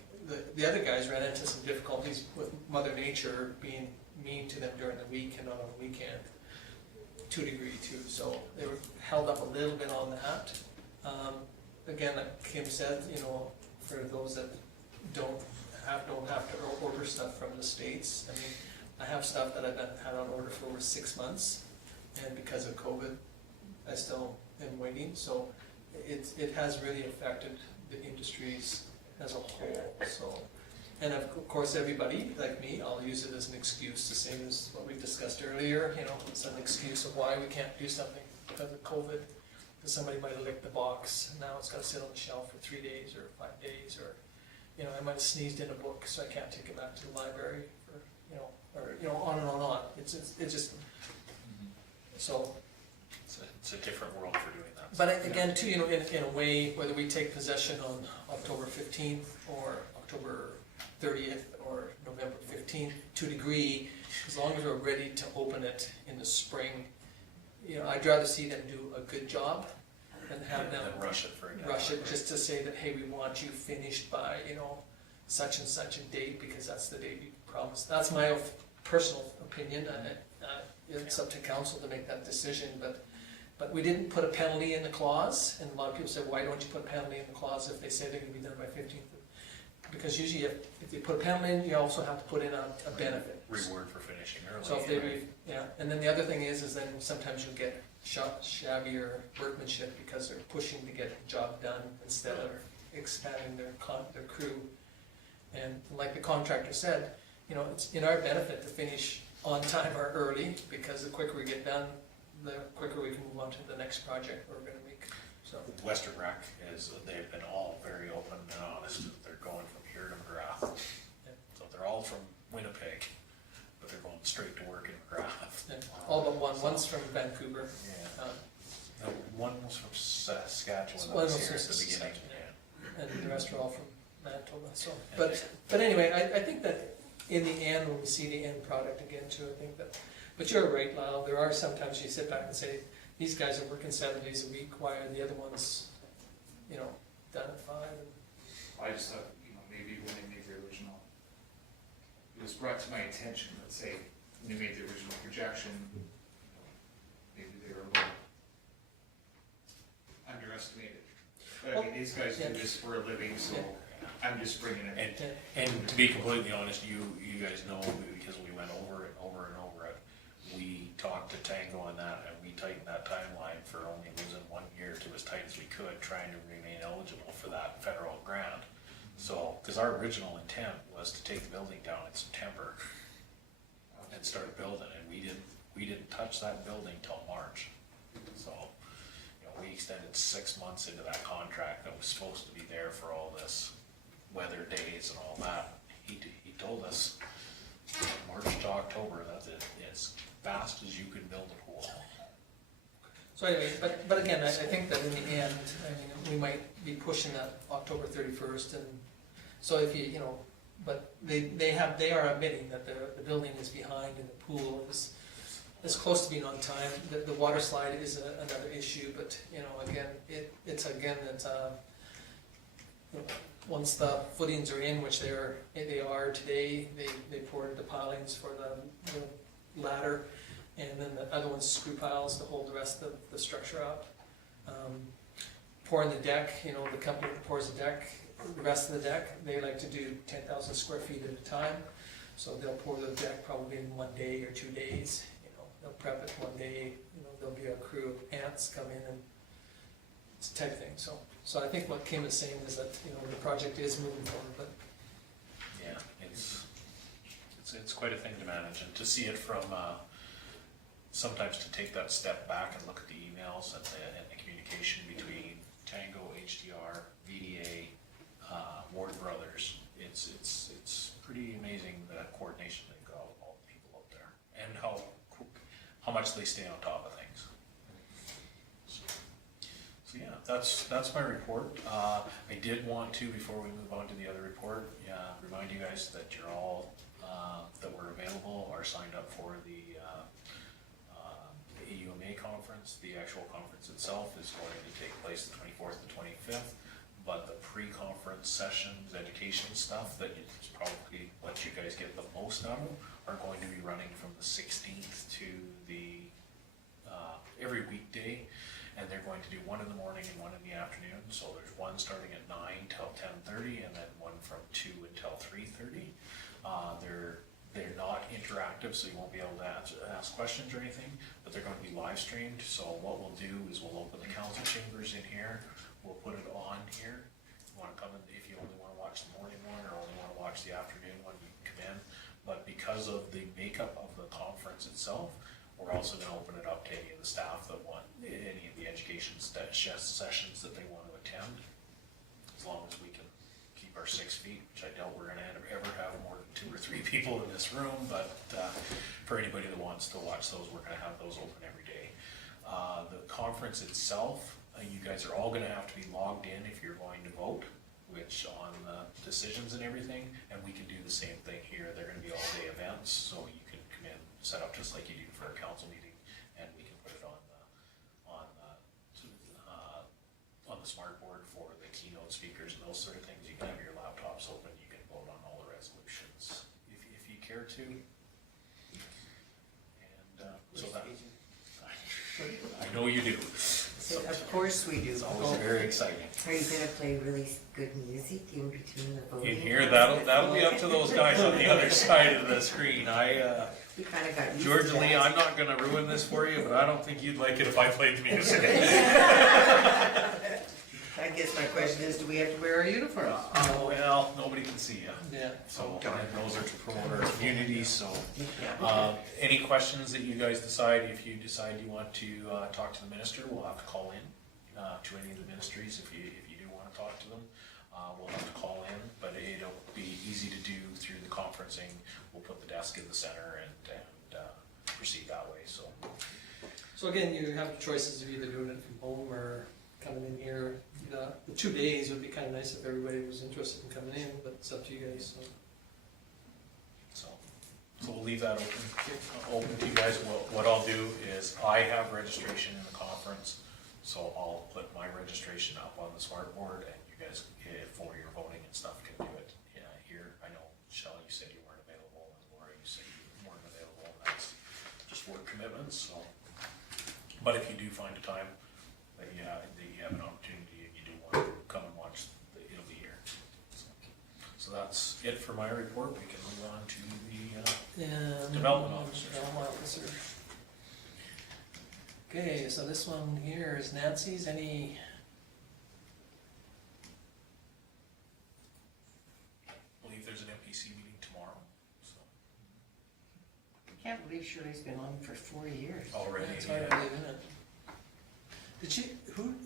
the other guys ran into some difficulties with Mother Nature being mean to them during the week and not on the weekend, to a degree too, so they were held up a little bit on that. Again, like Kim said, you know, for those that don't have to order stuff from the States, I mean, I have stuff that I've had on order for over 6 months, and because of COVID, I still am waiting, so it has really affected the industries as a whole, so. And of course, everybody, like me, I'll use it as an excuse, the same as what we discussed earlier, you know, it's an excuse of why we can't do something because of COVID. Because somebody might have licked the box, and now it's gotta sit on the shelf for 3 days or 5 days, or, you know, I might have sneezed in a book, so I can't take it back to the library, for, you know, or, you know, on and on. It's just, so. It's a different world for doing that. But again, too, you know, in a way, whether we take possession on October 15th or October 30th or November 15th, to a degree, as long as we're ready to open it in the spring, you know, I'd rather see them do a good job than have them Then rush it for a rush it just to say that, hey, we want you finished by, you know, such and such a date, because that's the date we promised. That's my personal opinion, it's up to council to make that decision, but we didn't put a penalty in the clause, and a lot of people said, why don't you put a penalty in the clause if they say they're gonna be done by 15th? Because usually if you put a penalty in, you also have to put in a benefit. Reward for finishing early. So if they, yeah, and then the other thing is then sometimes you'll get shabbier workmanship because they're pushing to get the job done instead of expanding their crew. And like the contractor said, you know, it's in our benefit to finish on time or early, because the quicker we get done, the quicker we can move on to the next project we're gonna make, so. Western Rec they've been all very open and honest. They're going from here to McGrath. So they're all from Winnipeg, but they're going straight to work in McGrath. Yeah, all but one's from Vancouver. Yeah. Um, No, one was from Saskatchewan, One that was was here from at the beginning. Saskatchewan, and the rest are all from Manitoba, so. But anyway, I think that in the end, when we see the end product again too, I think that, but you're right, Lyle, there are sometimes you sit back and say, these guys are working 7 days a week, why are the other ones, you know, done at 5? I just thought, you know, maybe when they made the original, it was brought to my attention, let's say, when they made the original projection, maybe they were a little underestimated. But I mean, these guys do this for a living, so I'm just bringing it. And to be completely honest, you guys know, because we went over it, we talked to Tango on that, and we tightened that timeline for only losing 1 year to as tight as we could, trying to remain eligible for that federal grant. So, because our original intent was to take the building down in September and start building, and we didn't touch that building till March. So, you know, we extended 6 months into that contract that was supposed to be there for all this weather days and all that. He told us March to October, that's it, as fast as you can build a pool. So anyway, but again, I think that in the end, I mean, we might be pushing that October 31st, and so if you know, but they are admitting that the building is behind and the pool is close to being on time. The water slide is another issue, but you know, again, it's you know, once the footings are in, which they are today, they poured the pilings for the ladder, and then the other one's screw piles to hold the rest of the structure up. Pouring the deck, you know, the company that pours the deck, the rest of the deck, they like to do 10,000 square feet at a time. So they'll pour the deck probably in 1 day or 2 days, you know, they'll prep it 1 day, you know, there'll be a crew of ants come in and it's type of thing. So I think what Kim is saying is that, you know, the project is moving forward, but Yeah, it's quite a thing to manage, and to see it from, sometimes to take that step back and look at the emails and the communication between Tango, HDR, VDA, Ward Brothers, it's pretty amazing the coordination they've got with all the people up there, and how much they stay on top of things. So yeah, that's my report. I did want to, before we move on to the other report, remind you guys that you're all, that were available, are signed up for the AUMA conference. The actual conference itself is going to take place the 24th to 25th, but the pre-conference sessions, education stuff that is probably what you guys get the most out of are going to be running from the 16th to the every weekday. And they're going to do one in the morning and one in the afternoon. So there's one starting at 9 till 10:30, and then one from 2 until 3:30. They're not interactive, so you won't be able to ask questions or anything, but they're going to be live streamed. So what we'll do is we'll open the council chambers in here. We'll put it on here. If you want to come in, if you only want to watch the morning one or only want to watch the afternoon one, you can come in. But because of the makeup of the conference itself, we're also going to open it up to any of the staff that want any of the education sessions that they want to attend, as long as we can keep our 6 feet, which I doubt we're going to ever have more than 2 or 3 people in this room, but for anybody that wants to watch those, we're going to have those open every day. The conference itself, you guys are all going to have to be logged in if you're going to vote, which on the decisions and everything, and we can do the same thing here. They're going to be all-day events, so you can come in, set up just like you do for a council meeting, and we can put it on the smart board for the keynote speakers and those sort of things. You can have your laptops open, you can vote on all the resolutions if you care to. And so that, I know you do. Of course we do. It's always very exciting. Are you gonna play really good music in between the voting? In here, that'll be up to those guys on the other side of the screen. We kinda got used to George Lee, that. I'm not gonna ruin this for you, but I don't think you'd like it if I played the music. I guess my question is, do we have to wear our uniforms? Well, nobody can see you. yeah. So, and those are to promote our community, so. Yeah. Any questions that you guys decide, if you decide you want to talk to the minister, we'll have to call in to any of the ministries if you do want to talk to them. We'll have to call in, but it'll be easy to do through the conferencing. We'll put the desk in the center and proceed that way, so. So again, you have choices of either doing it from home or coming in here. The 2 days would be kind of nice if everybody was interested in coming in, but it's up to you guys, so. So we'll leave that open to you guys. What I'll do is I have registration in the conference, so I'll put my registration up on the smart board, and you guys, for your voting and stuff, can do it here. I know, Shelley, you said you weren't available, and Laura, you said you weren't available, and that's just work commitments, so. But if you do find a time that you have an opportunity and you do want to come and watch, it'll be here. So that's it for my report. We can move on to the development officer. Development officer. Okay, so this one here is Nancy's. Any? I believe there's an MPC meeting tomorrow, so. I can't believe Shirley's been on for 4 years. Already, It's hard to believe, isn't it? Did she?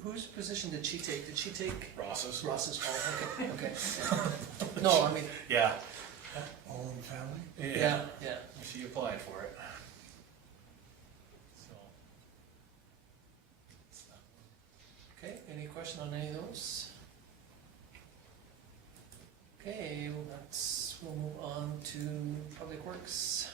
Whose position did she take? Did she take Ross's? Ross's? Oh, okay, okay. No, I mean, Yeah. All in the family? yeah, yeah. She applied for it. So. It's that one. Okay, any question on any of those? Okay, well, we'll move on to Public Works.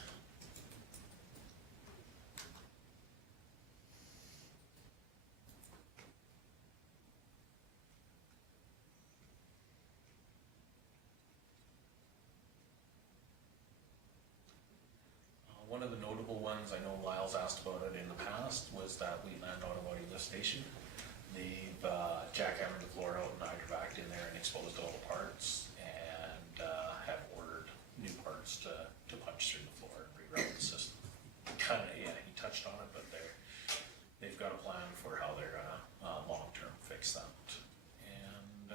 One of the notable emails asked about it in the past was that Wheatland Automotive Lift Station. They've jackhammered the floor out and hydrovac'd in there and exposed all the parts and have ordered new parts to punch through the floor and reroute the system. Kinda, yeah, he touched on it, but they've got a plan for how they're gonna long-term fix that. And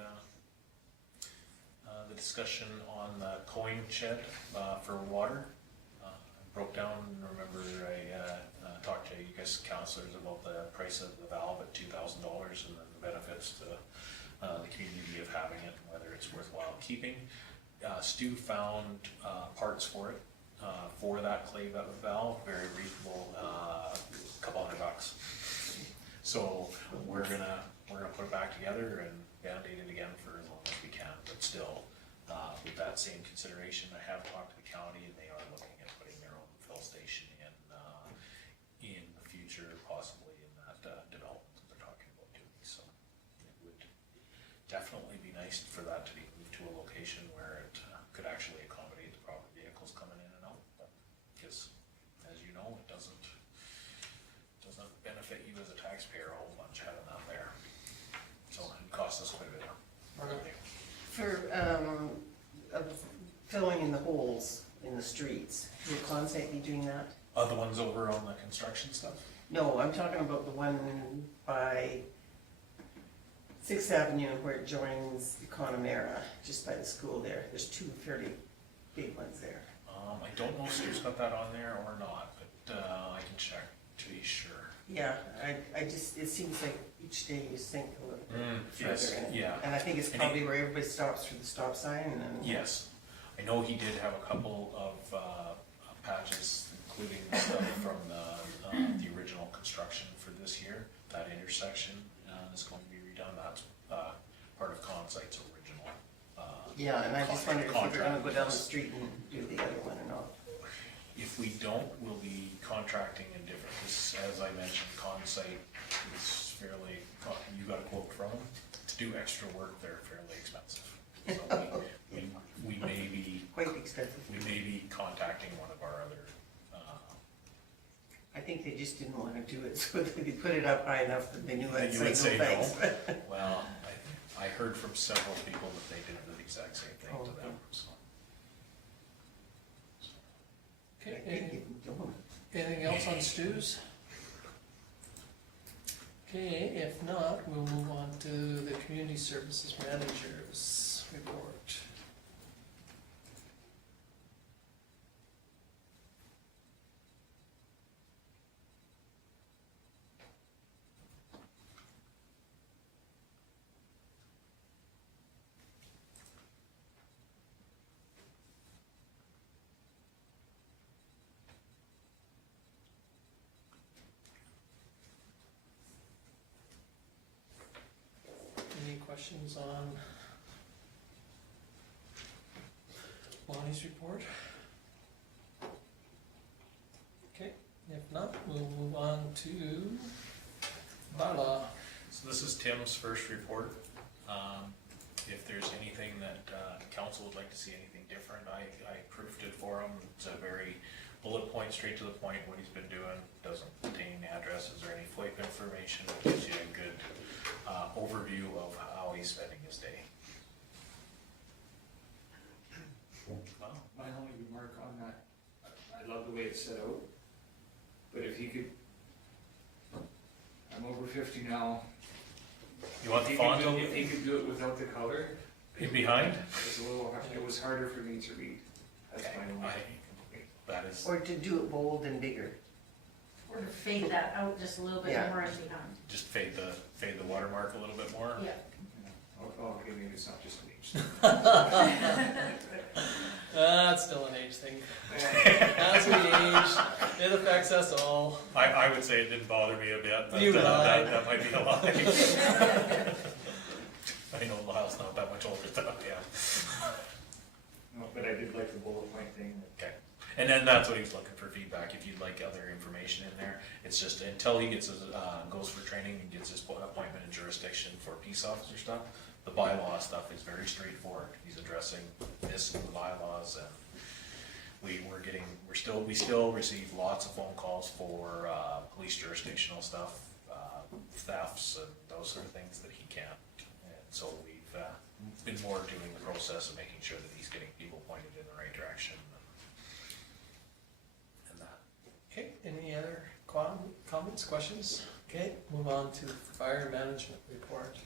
the discussion on the coin shed for water broke down. Remember, I talked to you guys councillors about the price of the valve at $2,000 and then the benefits to the community of having it and whether it's worthwhile keeping. Stu found parts for it, for that clay valve, very reasonable, couple $100. So we're gonna put it back together and band-aid it again for as long as we can, but still, with that same consideration, I have talked to the county and they are looking at putting their own fill station in the future, possibly in that development that they're talking about doing. So it would definitely be nice for that to be moved to a location where it could actually accommodate the proper vehicles coming in and out. Because, as you know, it doesn't benefit you as a taxpayer a whole bunch having that there. So it costs us quite a bit of revenue. For filling in the holes in the streets, will Consite be doing that? The ones over on the construction stuff? No, I'm talking about the one by 6th Avenue where it joins the Connemara, just by the school there. There's two fairly big ones there. I don't know if Stu's got that on there or not, but I can check to be sure. Yeah, I just, it seems like each day you sink a little bit Yes, further in. yeah. And I think it's And probably where everybody stops for the stop sign and then. Yes, I know he did have a couple of patches, including stuff from the original construction for this year. That intersection is going to be redone. That's part of Consite's original. Yeah, and I just wondered if we were gonna contract go down the with us. street and do the other one or not. If we don't, we'll be contracting in different, because as I mentioned, Consite is fairly, you got a quote from them, to do extra work, they're fairly expensive. So we may be, Quite expensive. we may be contacting one of our other, I think they just didn't wanna do it, so they could put it up high enough that they knew I'd You would say say no no. thanks. well, I heard from several people that they did the exact same thing Oh, to them, okay. so. I Okay, think you can do them. anything else on stews? Okay, if not, we'll move on to the Community Services Manager's report. Any questions on Bonnie's report? Okay, if not, we'll move on to Bylaw. So this is Tim's first report. If there's anything that council would like to see anything different, I proofed it for him. It's a very bullet point, straight to the point, what he's been doing. Doesn't contain addresses or any FOIPP information. It gives you a good overview of how he's spending his day. My only remark on that, I love the way it's set out, but if he could, I'm over 50 now. You want the If font if he could do it without the color, in behind? it's a little, it was harder for me to read. That's my only. That is, Or to do it bold and bigger. Or to fade that out just a little bit Yeah. more and behind. just fade the watermark a little bit more. Yeah. Oh, okay, maybe it's not just an age thing. That's still an age thing. As we age, it affects us all. I would say it didn't bother me a bit, but You lied. that might be a lie. I know Lyle's not that much older than I am. No, but I did like the bullet point thing. Okay, and then that's what he's looking for feedback, if you'd like other information in there. It's just until he gets his, goes for training and gets his appointment and jurisdiction for peace officer stuff, the bylaw stuff is very straightforward. He's addressing this in the bylaws and we still receive lots of phone calls for, police jurisdictional stuff, thefts and those sort of things that he can't. And so we've, been more doing the process of making sure that he's getting people pointed in the right direction. And that. Okay, any other comments, questions? Okay, move on to fire management report.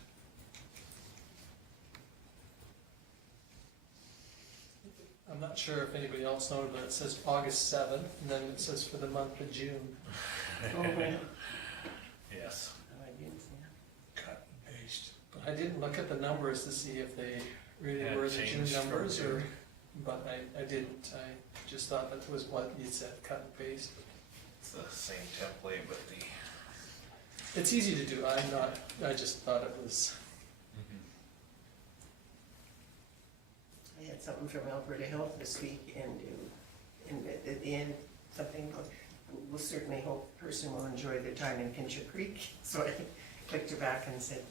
I'm not sure if anybody else noted, but it says August 7th, and then it says for the month of June. Oh, well, Yes. I didn't see that. Cut and paste. But I didn't look at the numbers to see if they really Yeah, were the June changed from numbers, or, June. but I didn't. I just thought that was what you said, cut and paste. It's the same template with the. It's easy to do, I just thought it was, I had something from Alberta Health this week, and at the end, something, we'll certainly hope the person will enjoy their time in Pincher Creek. So I clicked her back and said,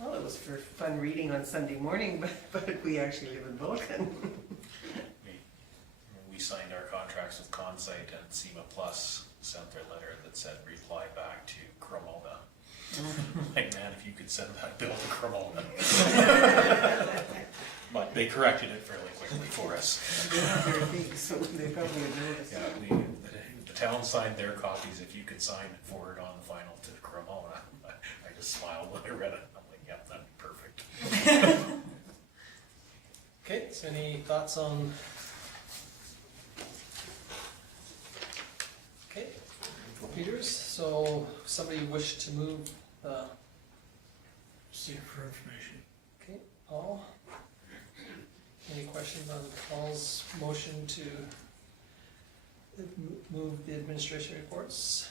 well, it was for fun reading on Sunday morning, but we actually live in Vulcan. We signed our contracts with Consite, and SEMA Plus sent their letter that said reply back to Cremona. Like, man, if you could send that bill to Cremona. But they corrected it fairly quickly for us. They're not very big, so they probably would notice. Yeah, the town signed their copies. If you could sign it forward on the final to Cremona. I just smiled when I read it. I'm like, yeah, that'd be perfect. okay, so any thoughts on? Okay, Peters, so somebody wished to move, Seek for information. okay, Paul? Any questions on Paul's motion to move the administration reports?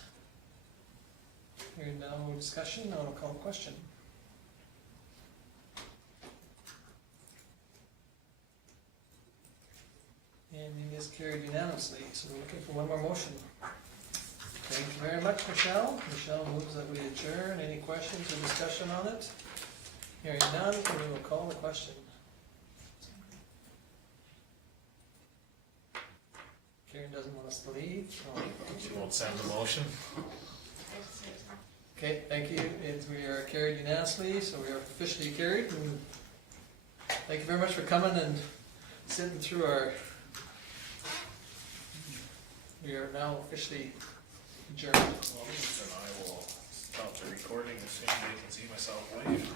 Hearing no discussion, I'll call the question. And it is carried unanimously, so we're looking for one more motion. Thank you very much, Michelle. Michelle moves that we adjourn. Any questions or discussion on it? Hearing none, we will call the question. Karen doesn't want us to leave. She won't send the motion. Okay, thank you. We are carried unanimously, so we are officially carried. And thank you very much for coming and sitting through our. We are now officially adjourned. Well, then I will stop the recording as soon as I can see myself wave.